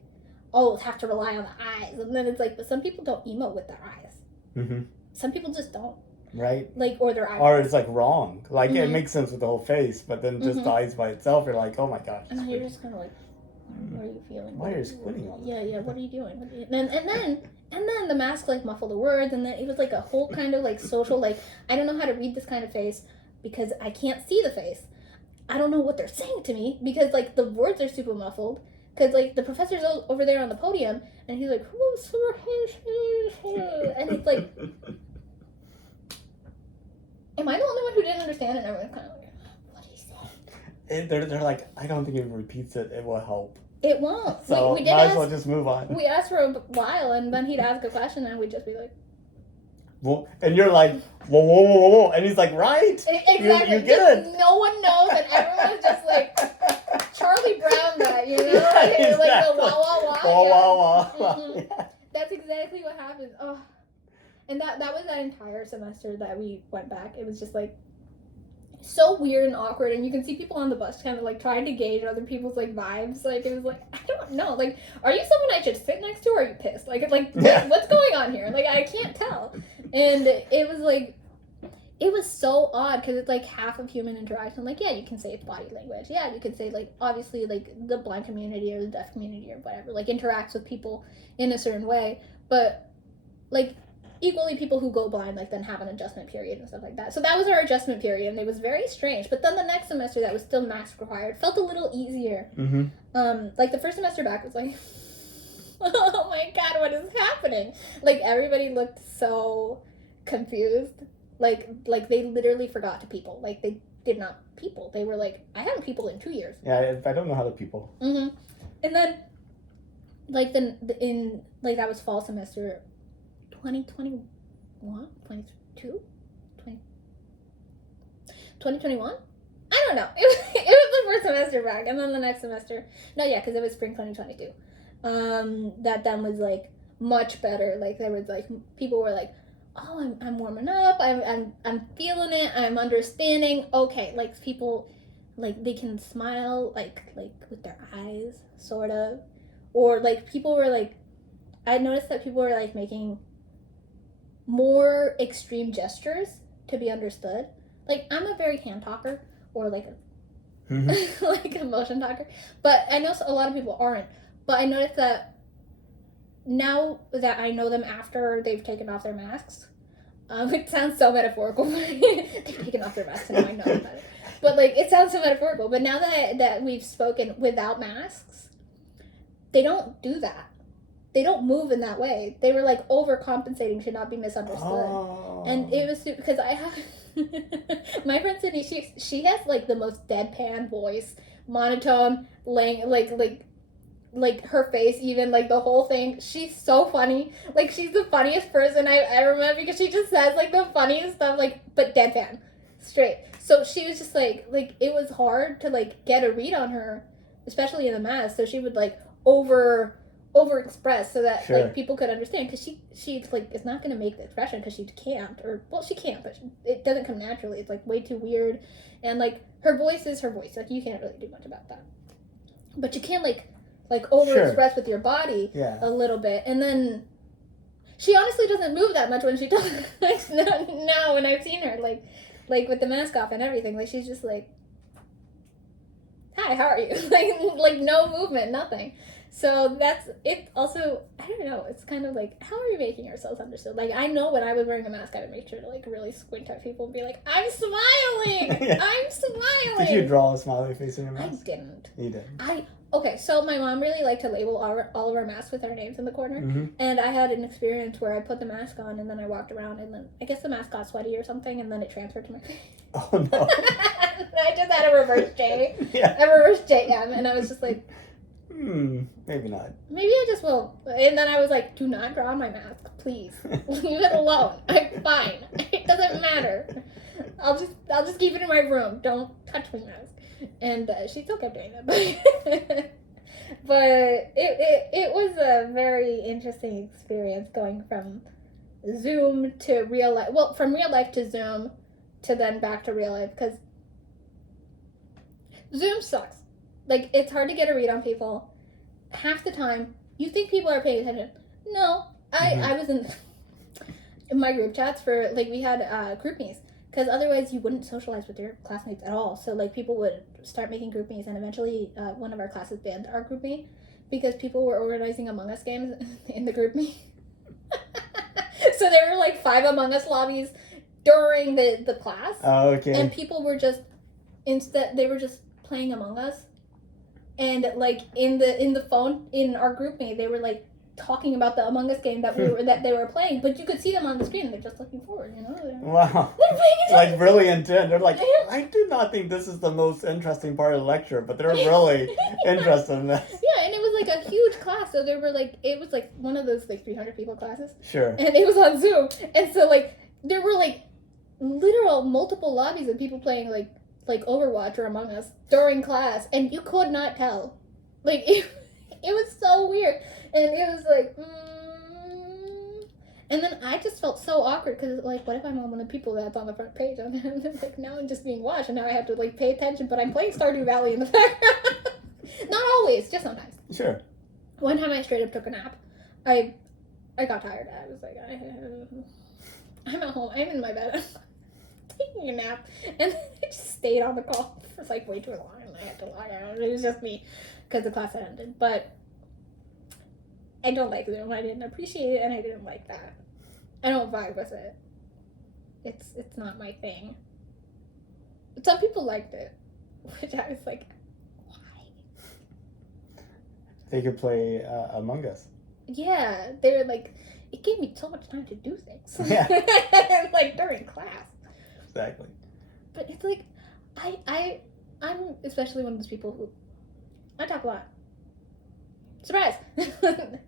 oh, have to rely on the eyes. And then it's like, but some people don't emote with their eyes. Mm-hmm. Some people just don't. Right. Like, or their eyes. Or it's, like, wrong. Like, it makes sense with the whole face, but then just the eyes by itself, you're like, oh my gosh. And then you're just kind of like, what are you feeling? Why are you squinting on that? Yeah, what are you doing? And then the mask, like, muffled the words, and then it was, like, a whole kind of, like, social, like, I don't know how to read this kind of face because I can't see the face. I don't know what they're saying to me because, like, the words are super muffled. Because, like, the professor's over there on the podium, and he's like, and it's like, am I the only one who didn't understand? And everyone's kind of like, what is that? They're like, I don't think if it repeats it, it will help. It won't. So we did might as well just move on. We asked for a while, and then he'd ask a question, and we'd just be like, well, and you're like, whoa, and he's like, right? Exactly. You're good. No one knows, and everyone's just like, Charlie Brown that, you know? Yeah, exactly. Like the wah, wah, wah. Wah, Yeah. wah, wah. Mm-hmm. Yeah. That's exactly what happened. Oh. And that was that entire semester that we went back. It was just like so weird and awkward, and you can see people on the bus kind of like trying to gauge other people's like vibes. Like it was like, I don't know. Like, are you someone I should sit next to, or are you pissed? Like Yeah. what's going on here? Like I can't tell. And it was like, it was so odd because it's like half of human interaction. Like, yeah, you can say it's body language. Yeah, you can say like obviously like the blind community or the deaf community or whatever like interacts with people in a certain way, but like equally people who go blind like then have an adjustment period and stuff like that. So that was our adjustment period, and it was very strange. But then the next semester that was still mask required felt a little easier. Mm-hmm. Like the first semester back was like, oh my god, what is happening? Like everybody looked so confused. Like they literally forgot to people. Like they did not people. They were like, I haven't people in 2 years. Yeah, I don't know how to people. Mm-hmm. And then like in like that was fall semester 2021 22 2021 I don't know. It was the first semester back, and then the next semester because it was spring 2022 that then was like much better. Like there was like people were like, oh, I'm warming up, I'm feeling it, I'm understanding. Okay, like people like they can smile like with their eyes sort of, or like people were like, I noticed that people were like making more extreme gestures to be understood. Like I'm a very hand talker, or like a like a motion talker, but I know a lot of people aren't. But I noticed that now that I know them after they've taken off their masks, it sounds so metaphorical. They've taken off their masks and now I know about it. But like it sounds so metaphorical. But now that we've spoken without masks, they don't do that. They don't move in that way. They were like overcompensating to not be misunderstood. Oh. And it was because I have my friend Sydney. She has like the most deadpan voice, monotone, like her face, even like the whole thing. She's so funny. Like she's the funniest person I remember because she just says like the funniest stuff, like but deadpan, straight. So she was just like it was hard to like get a read on her, especially in the mask. So she would like over express so that like people could understand, because she like is not going to make the expression because she can't, or well she can't, but it doesn't come naturally. It's like way too weird, and like her voice is her voice. Like you can't really do much about that, but you can like over express with your body a little bit. And then she honestly doesn't move that much when she talks. Like now when I've seen her like with the mask off and everything, like she's just like, hi, how are you? like no movement, nothing. So that's it. Also, I don't know. It's kind of like, how are we making ourselves understood? Like, I know when I was wearing a mask, I would make sure to like really squint at people and be like, "I'm smiling. Yeah. I'm smiling." Did you draw a smiley face in your I mask? didn't. You did. Okay, so my mom really liked to label all of our masks with our names in the corner. Mm-hmm. And I had an experience where I put the mask on and then I walked around and then I guess the mask got sweaty or something and then it transferred to my face. Oh no. I just had a reverse J. Yeah. A reverse JM and I was just like, Maybe not. maybe I just will. And then I was like, do not draw my mask, please. Leave it alone. I'm fine. It doesn't matter. I'll just keep it in my room. Don't touch my mask. And she still kept doing that, but it was a very interesting experience going from Zoom to real life. Well, from real life to Zoom, to then back to real life because Zoom sucks. Like it's hard to get a read on people. Half the time, you think people are paying attention. No, I was in my group chats for like we had groupies. Because otherwise you wouldn't socialize with your classmates at all. So, like, people would start making GroupMe's, and eventually one of our classes banned our GroupMe because people were organizing Among Us games in the GroupMe. So there were, like, 5 Among Us lobbies during the class. Oh, okay. And people were just, they were just playing Among Us. And, like, in the phone, in our GroupMe, they were, like, talking about the Among Us game that they were playing, but you could see them on the screen. They're just looking forward, you know. Wow. They're playing it Like really intent. They're like, I do not think this is the most interesting part of the lecture, but they're really interested in this. Yeah, and it was like a huge class, so there were like it was like one of those like 300 people classes, Sure. and it was on Zoom, and so like there were like literal multiple lobbies of people playing like Overwatch or Among Us during class, and you could not tell. Like it was so weird. And it was like, and then I just felt so awkward because, like, what if I'm one of the people that's on the front page? And then, like, now I'm just being watched, and now I have to, like, pay attention, but I'm playing Stardew Valley in the background. Not always, just sometimes. Sure. One time I straight up took a nap. I got tired. I was like, I'm at home. I'm in my bed. I'm taking a nap. And I just stayed on the call for, like, way too long, and I had to log out. It was just me because the class had ended. But I don't like Zoom. I didn't appreciate it, and I didn't like that. I don't vibe with it. It's not my thing. But some people liked it, which I was like, why? They could play Among Us. Yeah, they were like, it gave me so much time to do things. Yeah. Like during class. Exactly. But it's like, I'm especially one of those people who, I talk a lot. Surprise! No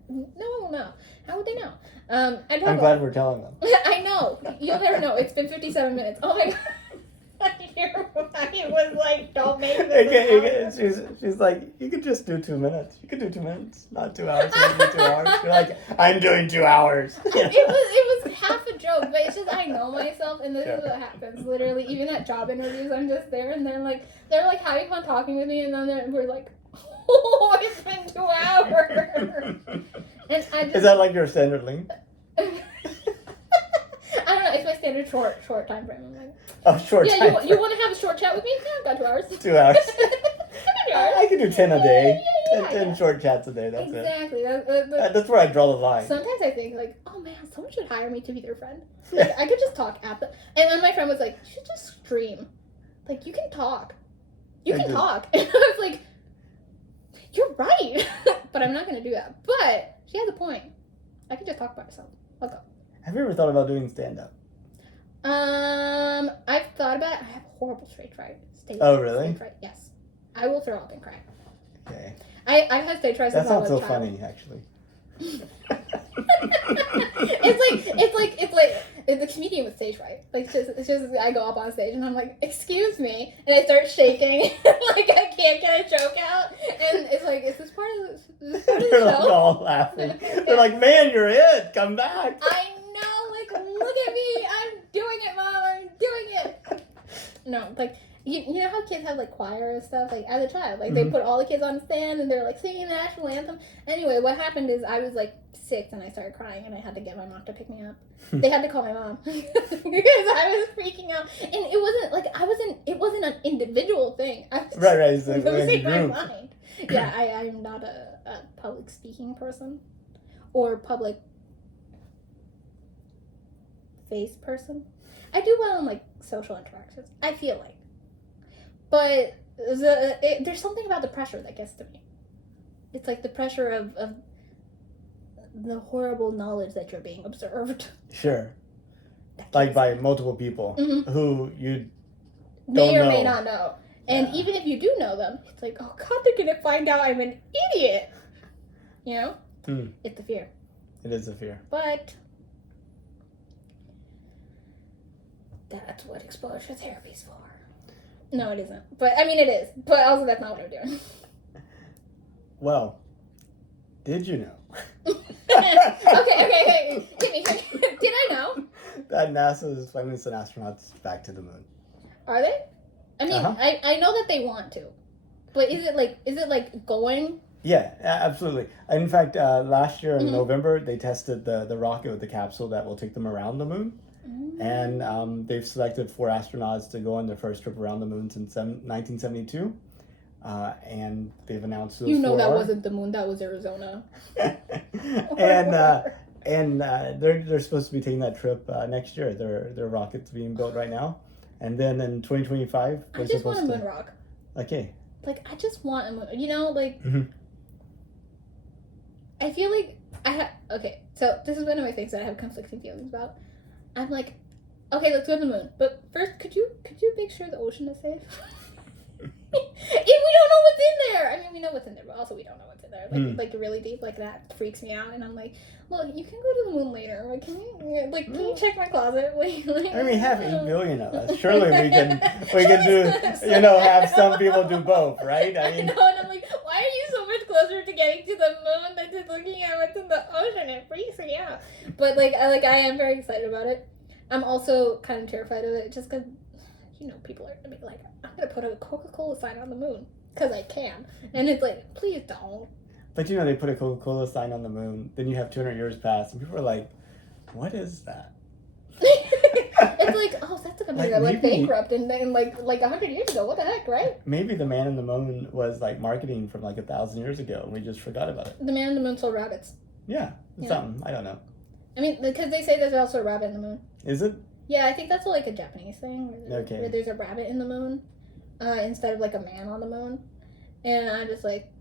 one will know. How would they know? I'm glad we're telling them. I know. You'll never know. It's been 57 minutes. Oh my god. Your mind was like, don't make this. She's like, you could just do 2 minutes. You could do 2 minutes, not 2 hours. You could do 2 hours. You're like, I'm doing 2 hours. It was half a joke, but it's just I know myself, and this is what happens. Literally, even at job interviews, I'm just there, and they're like having fun talking with me, and then we're like, oh, it's been 2 hours. And I just, is that like your standard length? I don't know. It's my standard short time frame. I'm like, oh, short yeah, time. you want to have a short chat with me? Yeah, I've got 2 hours. 2 hours. I can do 10 a day. Yeah, 10 short chats a day. That's exactly. it. That's where I draw the line. Sometimes I think like, oh man, someone should hire me to be their friend. Yeah. Like, I could just talk at the. And then my friend was like, you should just stream. Like you can talk. You can talk. And I was like, you're right. But I'm not gonna do that. But she has a point. I can just talk by myself. I'll go. Have you ever thought about doing stand-up? I've thought about it. I have horrible stage fright. Oh, really? Stage fright. Yes. I will throw up and cry. Okay. I've had stage fright since I was a child. That sounds so funny, actually. it's like the comedian with stage fright. Like it's just I go up on stage and I'm like, excuse me, and I start shaking, like I can't get a joke out, and it's like, is this part of the They're show? like all laughing. They're like, man, you're it. Come back. I know, like look at me, I'm doing it, Mom, I'm doing it. No, like. You know how kids have like choir and stuff, like as a child, like they put all the kids on the stand and they're like singing the national anthem. Anyway, what happened is I was like 6 and I started crying and I had to get my mom to pick me up. They had to call my mom because I was freaking out. And it wasn't like it wasn't an individual thing. I was Right. It's like losing my group. mind. Yeah, I'm not a public speaking person or public face person. I do well in like social interactions, I feel like. But there's something about the pressure that gets to me. It's like the pressure of the horrible knowledge that you're being observed. Sure. Like by multiple people Mhm. who you May or don't may know. not know. And Yeah. even if you do know them, it's like, oh God, they're going to find out I'm an idiot. You know? Hmm. It's the fear. It is a fear. But that's what exposure therapy's for. No, it isn't. But, I mean, it is. But also, that's not what I'm doing. Well, did you know okay. Give me. Did I know? that NASA is planning to send astronauts back to the moon? Are they? I mean, Uh-huh. I know that they want to. But is it like going? Yeah, absolutely. In fact, last year in Mhm. November, they tested the rocket with the capsule that will take them around the moon. And they've selected 4 astronauts to go on their first trip around the moon since 1972. And they've announced those You know 4 that are. wasn't the moon, that was Arizona. and they're supposed to be taking that trip next year. Their rocket's being built right now, and then in 2025 I we're just want supposed a moon to. rock. Okay. Like, I just want a moon. You know, like, Mhm. I feel like okay, so this is one of my things that I have conflicting feelings about. I'm like, okay, let's go to the moon. But first, could you make sure the ocean is safe? If we don't know what's in there. I mean, we know what's in there, but also we don't know what's in there. Like really deep, like that freaks me out. And I'm like, look, you can go to the moon later. Like, can you check my closet? Like, I mean, we have 8 billion of us. Surely we can do, have some people do both, right? I I mean, know, and I'm like, why are you so much closer to getting to the moon than just looking at what's in the ocean? It freaks me out. But I am very excited about it. I'm also kind of terrified of it, just because, people are gonna be like, I'm gonna put a Coca-Cola sign on the moon because I can, and it's like, please don't. but they put a Coca-Cola sign on the moon. Then you have 200 years pass, and people are like, "What is that?" It's like, oh, that's a company Like, that went maybe- bankrupt in like 100 years ago. What the heck, right? Maybe the man in the moon was like marketing from like 1,000 years ago, and we just forgot about it. The man in the moon sold rabbits. Yeah, Yeah. something. I don't know. I mean, because they say there's also a rabbit in the moon. Is it? Yeah, I think that's like a Japanese thing. Okay. Where there's a rabbit in the moon, instead of like a man on the moon, and I'm just like,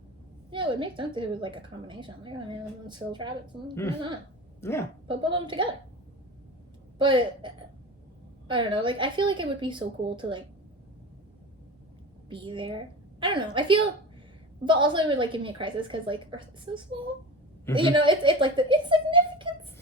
yeah, it would make sense if it was like a combination. Like, a man on the moon sells rabbits. Why not? Yeah. Put both of them together. But I don't know. Like, I feel like it would be so cool to like be there. I don't know. I feel, but also it would like give me a crisis because like Earth is so small. Mhm. You know, it's like the insignificance.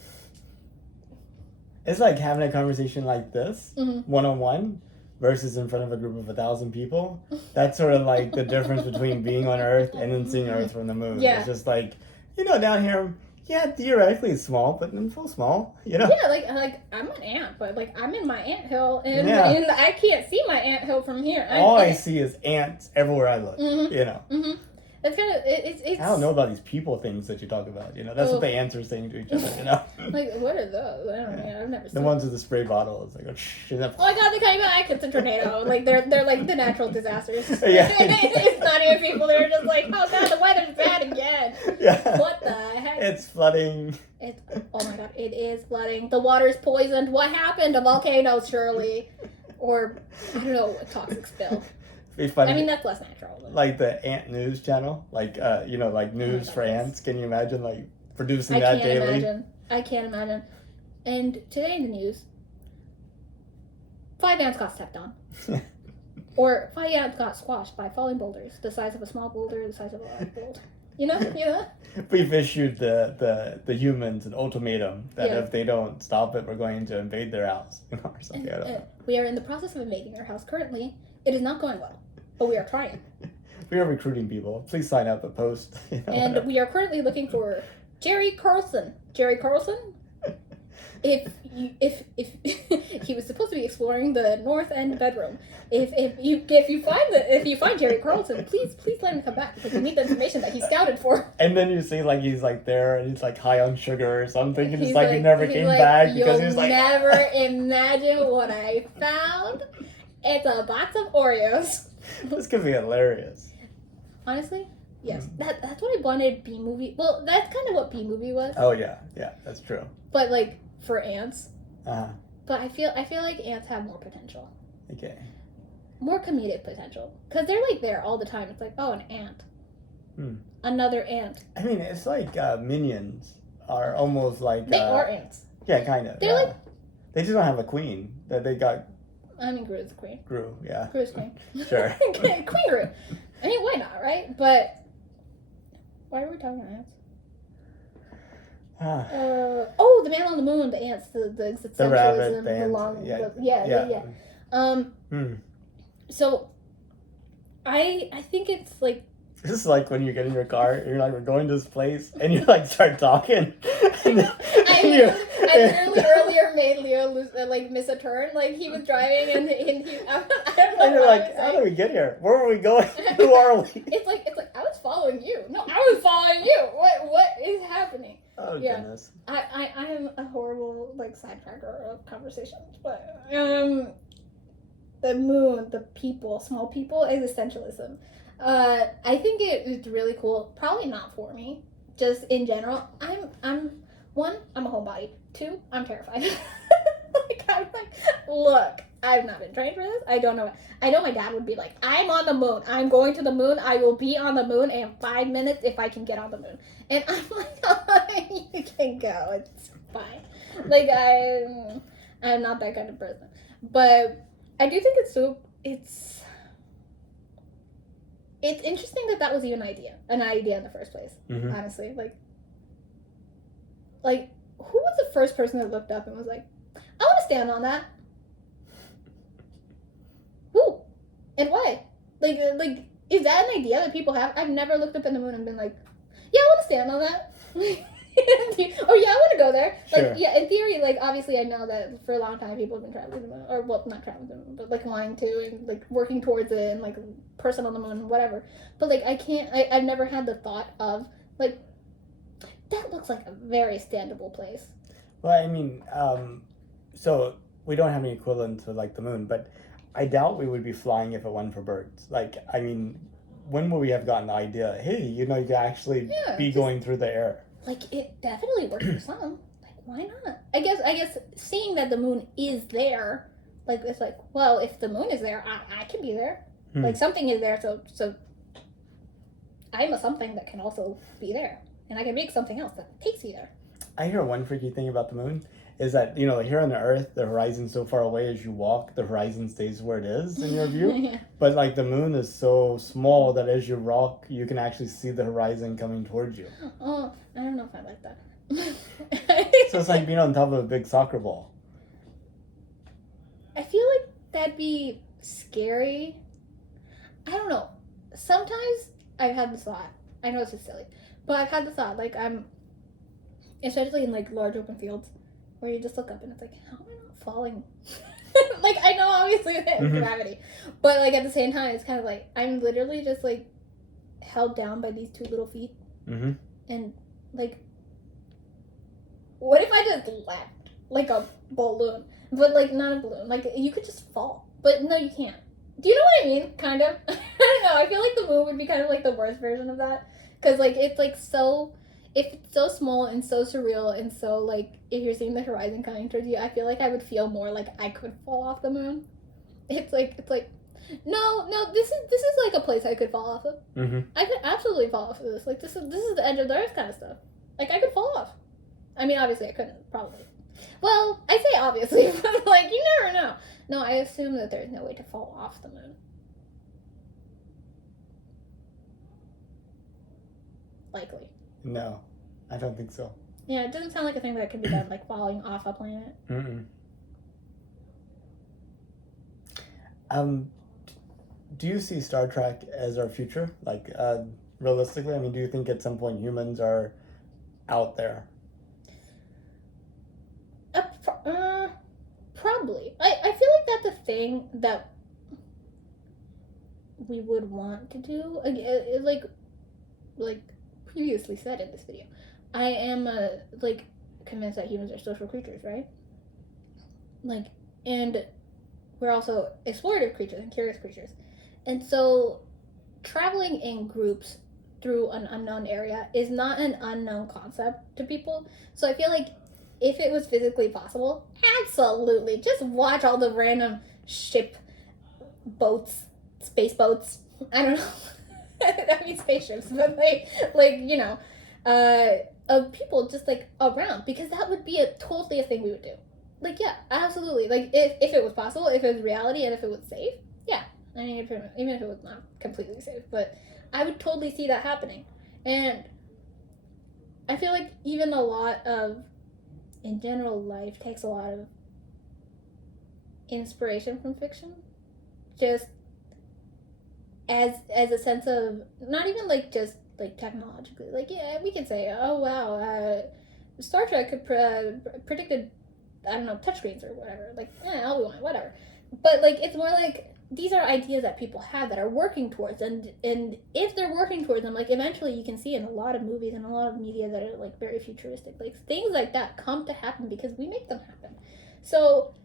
It's like having a conversation like this, Mhm. one-on-one, versus in front of a group of 1,000 people. That's sort of like the difference between being on Earth and then seeing Earth from the moon. Yeah. It's just like, down here, yeah, theoretically it's small, but it's so small, Yeah, like I'm an ant, but like I'm in my anthill, and, Yeah. and I can't see my anthill from here. All I see is ants everywhere I look, Mhm. That's kind of it's. I don't know about these people things that you talk about, That's what the ants are saying to each other, Like, what are those? I don't know. I've never seen The ones with the spray bottle. It's like, oh, shh. Oh my god, they can't even act. It's a tornado. Like they're like the natural disasters. Yeah. It's not even people. They're just like, oh god, the weather's bad again. Yeah. What the heck? It's flooding. It's oh my god, it is flooding. The water's poisoned. What happened? A volcano, surely, or I don't know, a toxic spill. Be funny. I mean, that's less natural. But Like the ant news channel, like like news for ants. Can you imagine like producing that can't daily? imagine. I can't imagine. And today in the news, 5 ants got stepped on. Or 5 ants got squashed by falling boulders, the size of a small boulder, the size of a large boulder. You know? We've issued the humans an ultimatum that Yeah. if they don't stop it, we're going to invade their house or something. I don't know. We are in the process of invading our house currently. It is not going well, but we are trying. We are recruiting people. Please sign up at post. And we are currently looking for Jerry Carlson. Jerry Carlson? if he was supposed to be exploring the north end bedroom, if you find Jerry Carlson, please let him come back because we need the information that he scouted for. And then you see like he's like there and he's like high on sugar or something, and He's it's like he never came back because he was like, you'll never imagine what I found. It's a box of Oreos. This could be hilarious. Honestly, yes. That's what I wanted B movie. Well, that's kind of what B movie was. Oh yeah, that's true. But like for ants. Uh-huh. But I feel like ants have more potential. Okay. More comedic potential. Because they're like there all the time. It's like, oh, an ant. Another ant. I mean, it's like Minions are almost like... They are ants. Yeah, kind of. They're like... They just don't have a queen. They got... I mean, Gru's the queen. Gru, yeah. Gru's queen. Sure. Queen Gru. I mean, why not, right? But... Why are we talking about ants? The Man on the Moon, the ants, the existentialism, the rabbit, the long... Yeah. So, I think it's like... This is like when you get in your car, and you're like, we're going to this place, and you like start talking. I literally earlier made Leo miss a turn. Like he was driving and he I don't know. And you're like, how did we get here? Where were we going? Who are we? It's like I was following you. No, I was following you. What is happening? Oh goodness. I am a horrible like sidetracker of conversations, but the moon, the people, small people, existentialism. I think it's really cool. Probably not for me. Just in general, I'm a homebody. 2, I'm terrified. Look, I've not been trained for this. I don't know. I know my dad would be like, I'm on the moon. I'm going to the moon. I will be on the moon in 5 minutes if I can get on the moon. And I'm like, oh, you can go. It's fine. Like I'm not that kind of person. But I do think it's interesting that was even an idea in the first place. Mm-hmm. Honestly, like who was the first person that looked up and was like, I want to stand on that? Who? And why? Like, is that an idea that people have? I've never looked up in the moon and been like, yeah, I want to stand on that. Or yeah, I want to go there. Like, sure. Yeah, in theory, like, obviously I know that for a long time people have been traveling to the moon, or, well, not traveling to the moon, but, like, wanting to, and, like, working towards it, and, like, person on the moon, whatever. But, like, I've never had the thought of, like, that looks like a very standable place. Well, I mean, so we don't have any equivalent to, like, the moon, but I doubt we would be flying if it wasn't for birds. Like, I mean, when would we have gotten the idea, hey, you could actually be going through the air? Like, it definitely works for some. Like, why not? I guess seeing that the moon is there, like, it's like, well, if the moon is there, I can be there. Like, something is there, so I'm a something that can also be there. And I can make something else that takes me there. I hear one freaky thing about the moon is that, here on the Earth, the horizon's so far away as you walk, the horizon stays where it is in your view. Yeah. But, like, the moon is so small that as you walk, you can actually see the horizon coming towards you. Oh, I don't know if I like that. So it's like being on top of a big soccer ball. I feel like that'd be scary. I don't know. Sometimes I've had this thought. I know it's just silly. But I've had the thought, like, especially in, like, large open fields, where you just look up and it's like, how am I not falling? Like, I know, obviously, there's gravity. But, like, at the same time, it's kind of like, I'm literally just, like, held down by these 2 little feet. Mm-hmm. And, like, what if I just left? Like a balloon. But, like, not a balloon. Like, you could just fall. But, no, you can't. Do you know what I mean? Kind of. I don't know. I feel like the moon would be kind of, like, the worst version of that. Because, like, it's, like, so... If it's so small and so surreal and so, like, if you're seeing the horizon coming towards you, I feel like I would feel more like I could fall off the moon. It's like, no, this is like a place I could fall off of. Mm-hmm. I could absolutely fall off of this. Like, this is the edge of the earth kind of stuff. Like, I could fall off. I mean, obviously I couldn't, probably. Well, I say obviously, but, like, you never know. No, I assume that there's no way to fall off the moon. Likely. No, I don't think so. Yeah, it doesn't sound like a thing that can be done, like falling off a planet. Mm-mm. Do you see Star Trek as our future? Like, realistically, I mean, do you think at some point humans are out there? Probably. I feel like that's a thing that we would want to do. Like previously said in this video, I am like convinced that humans are social creatures, right? Like, and we're also explorative creatures and curious creatures, and so traveling in groups through an unknown area is not an unknown concept to people. So I feel like if it was physically possible, absolutely, just watch all the random ship boats, space boats. I don't know. I mean spaceships, but like you know, of people just like around, because that would be totally a thing we would do. Like, yeah, absolutely. Like if it was possible, if it was reality, and if it was safe, yeah. I mean, even if it was not completely safe, but I would totally see that happening. And I feel like even a lot of, in general, life takes a lot of inspiration from fiction, just as a sense of, not even like just like technologically, like, yeah, we could say, oh wow, Star Trek predicted, I don't know, touchscreens or whatever, like, Obi-Wan, whatever. But like, it's more like these are ideas that people have that are working towards, and if they're working towards them, like, eventually you can see in a lot of movies and a lot of media that are like very futuristic, like things like that come to happen because we make them happen. So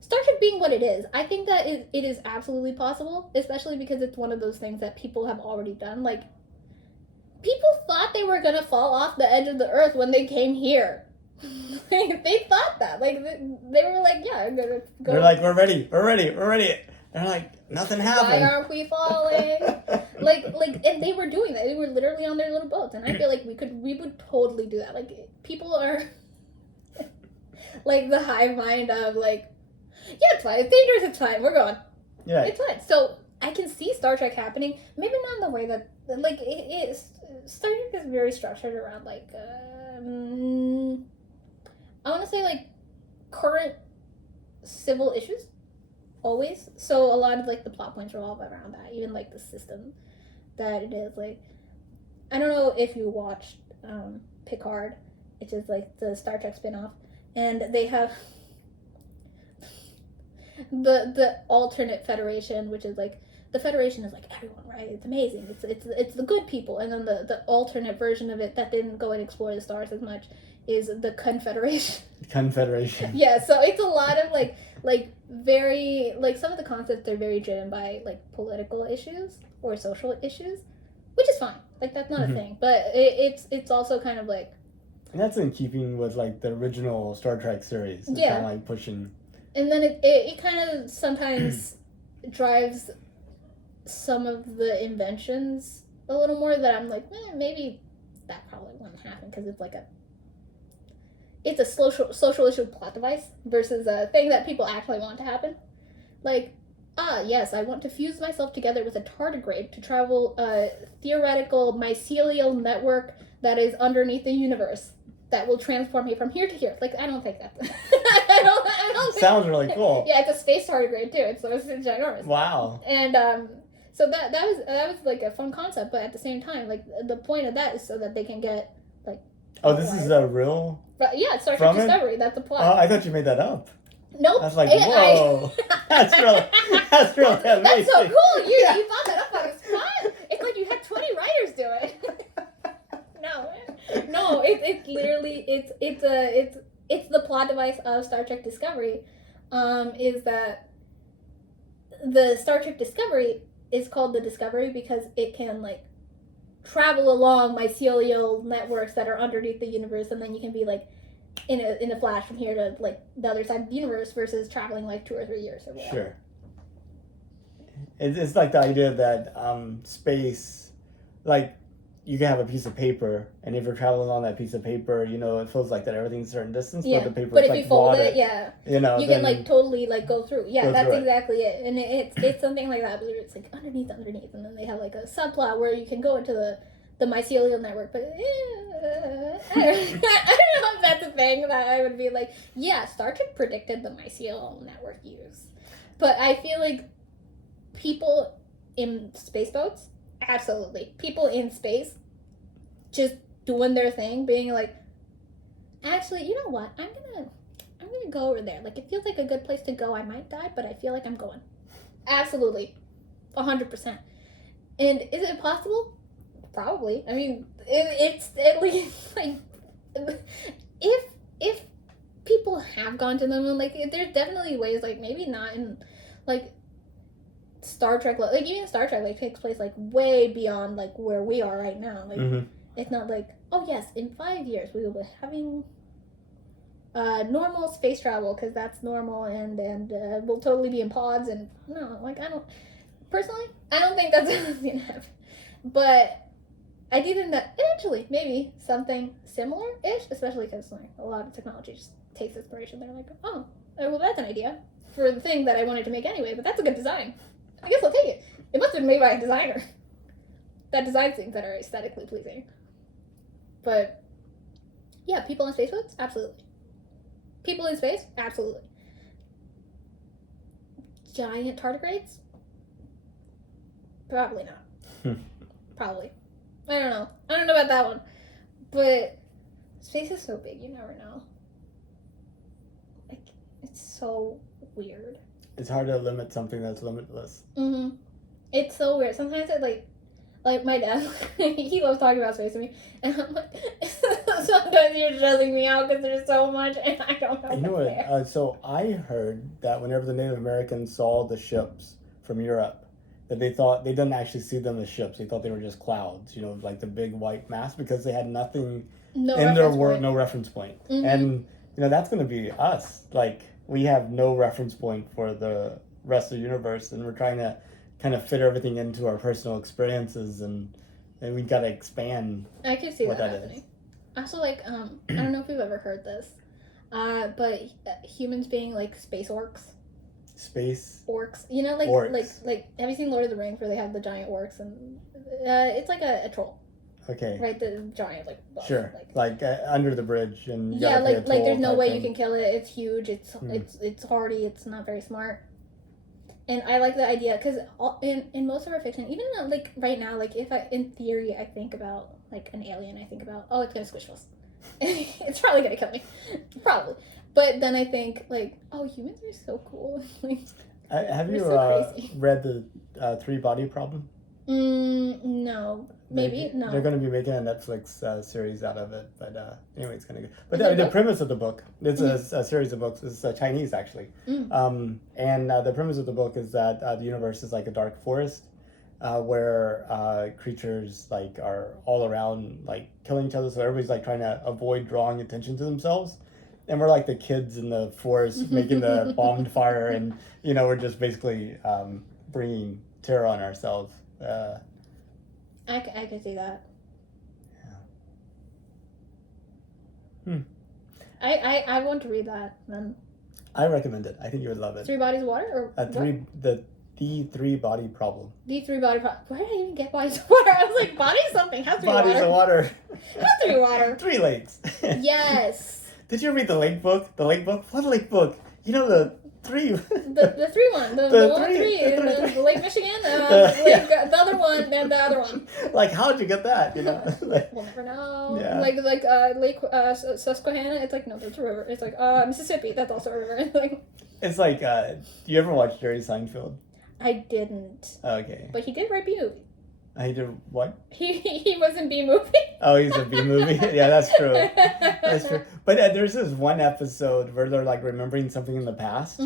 Star Trek being what it is, I think that it is absolutely possible, especially because it's one of those things that people have already done. Like, people thought they were gonna fall off the edge of the earth when they came here. They thought that. Like, they were like, yeah, I'm gonna go. They're like, we're ready. They're like, nothing happened. Why aren't we falling? like, and they were doing that. They were literally on their little boats, and I feel like we would totally do that. Like, people are like the hive mind of like, yeah, it's fine. It's dangerous. It's fine. We're going. Yeah, it's fine. So I can see Star Trek happening. Maybe not in the way that like Star Trek is very structured around like I want to say like current civil issues. Always. So a lot of like the plot points revolve around that. Even like the system that it is. Like, I don't know if you watched Picard, which is like the Star Trek spinoff, and they have the alternate Federation, which is like, the Federation is like everyone, right? It's amazing. It's the good people, and then the alternate version of it that didn't go and explore the stars as much is the Confederation. Confederation. Yeah, so it's a lot of like very, like, some of the concepts are very driven by like political issues or social issues, which is fine. Like, that's not a thing, but it's also kind of like, and that's in keeping with like the original Star Trek series. It's yeah, kind of like pushing. And then it kind of sometimes drives some of the inventions a little more, that I'm like, maybe that probably wouldn't happen, because it's a social issue plot device versus a thing that people actually want to happen. Like, yes, I want to fuse myself together with a tardigrade to travel a theoretical mycelial network that is underneath the universe that will transform me from here to here. Like, I don't think that. I don't think, sounds really cool. Yeah, it's a space tardigrade too. It's ginormous. Wow. And so that was like a fun concept, but at the same time, like, the point of that is so that they can get like. Oh, this is a real. But yeah, Star Trek Discovery. That's the plot. Oh, I thought you made that up. Nope. I was like, whoa, that's really amazing. That's so cool. You thought that up on the spot. It's like you had 20 writers do it. No, it's literally it's the plot device of Star Trek Discovery. Is that the Star Trek Discovery is called the Discovery because it can like travel along mycelial networks that are underneath the universe, and then you can be like in a flash from here to like the other side of the universe versus traveling like 2 or 3 years or whatever. Sure. It's like the idea that space, like, you can have a piece of paper, and if you're traveling on that piece of paper, you know, it feels like that everything's a certain distance, yeah. but the paper but is if like you fold water. it, yeah, you know, you can like totally like go through. Yeah, that's through exactly it. And it's something like that, where it's like underneath, and then they have like a subplot where you can go into the mycelial network. But I don't know if that's a thing that I would be like, yeah, Star Trek predicted the mycelial network use. But I feel like people in space boats, absolutely. People in space just doing their thing, being like, actually, you know what? I'm gonna go over there. Like, it feels like a good place to go. I might die, but I feel like I'm going. Absolutely. 100%. And is it possible? Probably. I mean, it's at least, like, if people have gone to the moon, like, there's definitely ways, like, maybe not in, like, Star Trek, like, even Star Trek, like, takes place, like, way beyond, like, where we are right now. Like, it's not like, oh, yes, in 5 years we will be having normal space travel, because that's normal, and we'll totally be in pods, and, no, like, I don't think that's gonna happen. But I do think that eventually, maybe something similar-ish, especially because, like, a lot of technology just takes inspiration. They're like, oh, well, that's an idea for the thing that I wanted to make anyway, but that's a good design. I guess I'll take it. It must have been made by a designer that designs things that are aesthetically pleasing. But, yeah, people on space boats? Absolutely. People in space? Absolutely. Giant tardigrades? Probably not. Probably. I don't know. I don't know about that one. But space is so big, you never know. Like, it's so weird. It's hard to limit something that's limitless. It's so weird. Sometimes it, like my dad, he loves talking about space to me, and I'm like, sometimes you're stressing me out because there's so much, and I don't know. You know what? So I heard that whenever the Native Americans saw the ships from Europe, that they thought they didn't actually see them as ships. They thought they were just clouds, like the big white mass, because they had nothing in their world, no reference point. And that's going to be us. Like, we have no reference point for the rest of the universe, and we're trying to kind of fit everything into our personal experiences, and we got to expand. I could see that happening. Also, like, I don't know if you've ever heard this, but humans being like space orcs. Space orcs, like orcs. like have you seen Lord of the Rings where they have the giant orcs, and it's like a troll. Okay. Right, the giant sure, like under the bridge, and yeah, like there's no way you can kill it. It's huge. It's hardy. It's not very smart. And I like the idea because in most of our fiction, even like right now, like if in theory I think about like an alien, I think about, oh, it's gonna squish us. It's probably gonna kill me, probably. But then I think, like, oh, humans are so cool. Like, have you read the 3-Body Problem? No. Maybe? No. They're going to be making a Netflix series out of it. But anyway, it's kind of good. But the premise of the book, it's a series of books. It's Chinese, actually. And the premise of the book is that the universe is like a dark forest where creatures, like, are all around, like, killing each other. So everybody's, like, trying to avoid drawing attention to themselves. And we're like the kids in the forest making the bonfire, and we're just basically bringing terror on ourselves. I could see that. Yeah. I want to read that then. I recommend it. I think you would love it. 3 Bodies of Water, or the 3-Body Problem. The 3-Body Problem. Where did I even get Bodies of Water? I was like, bodies something. How's 3 Bodies of water? How's 3 water? 3 lakes. Yes. Did you read the lake book? The lake book? What lake book? The 3. The 3 one. The one with 3. The Lake Michigan. The other one, then the other one. Like, how'd you get that? We'll never know. Yeah. Like Lake Susquehanna. It's like, no, that's a river. It's like Mississippi. That's also a river. It's like, you ever watch Jerry Seinfeld? I didn't. Okay. But he did write B-Movie. He did what? He was in B-Movie. Oh, he's a B-Movie? Yeah, that's true. That's true. But there's this one episode where they're, like, remembering something in the past.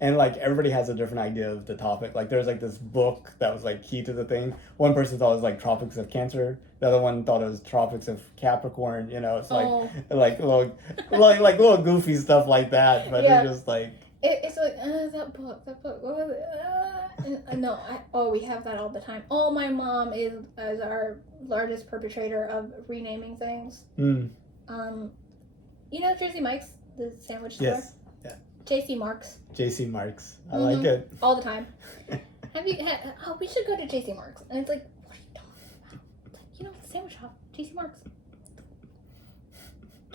And, like, everybody has a different idea of the topic. Like, there's, like, this book that was, like, key to the thing. One person thought it was, like, Tropics of Cancer. The other one thought it was Tropics of Capricorn. It's, like, little goofy stuff like that. But it's just, like... It's like, that book, what was it? No, we have that all the time. Oh, my mom is our largest perpetrator of renaming things. Jersey Mike's, the sandwich store? Yes, yeah. J.C. Mark's. J.C. Mark's. I like it. All the time. We should go to J.C. Mark's. And it's like, what are you talking about? The sandwich shop, J.C. Mark's.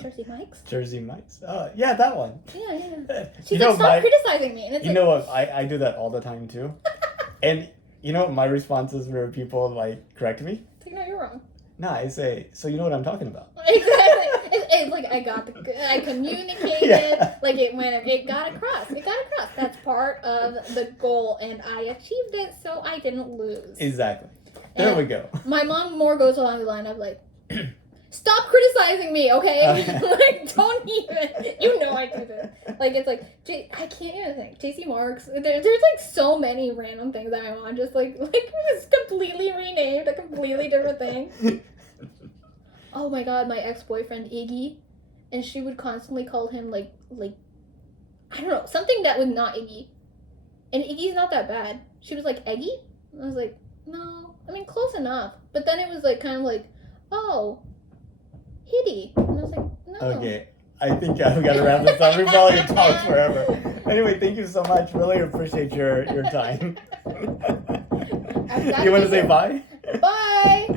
Jersey Mike's? Jersey Mike's. Oh, yeah, that one. Yeah. She's like, stop criticizing me. And it's know what? I do that all the time, too. And you know what my response is whenever people, like, correct me? It's like, no, you're wrong. No, I say, so you know what I'm talking about. Exactly. It's like I communicated, Yeah. like it got across. It got across. That's part of the goal, and I achieved it, so I didn't lose. Exactly. There And we go. My mom more goes along the line of like, stop criticizing me, okay? Like, don't even. You know I do this. Like, it's like I can't even think. JC Marks. There's like so many random things that my mom just like it's completely renamed a completely different thing. Oh my god, my ex-boyfriend Iggy, and she would constantly call him like I don't know, something that was not Iggy. And Iggy's not that bad. She was like, Eggy? And I was like, no. I mean, close enough. But then it was like kind of like, oh, Hitty. And I was like, no. Okay. I think we got to wrap this up. We probably could talk forever. Anyway, thank you so much. Really appreciate your time. You want to say bye? Bye.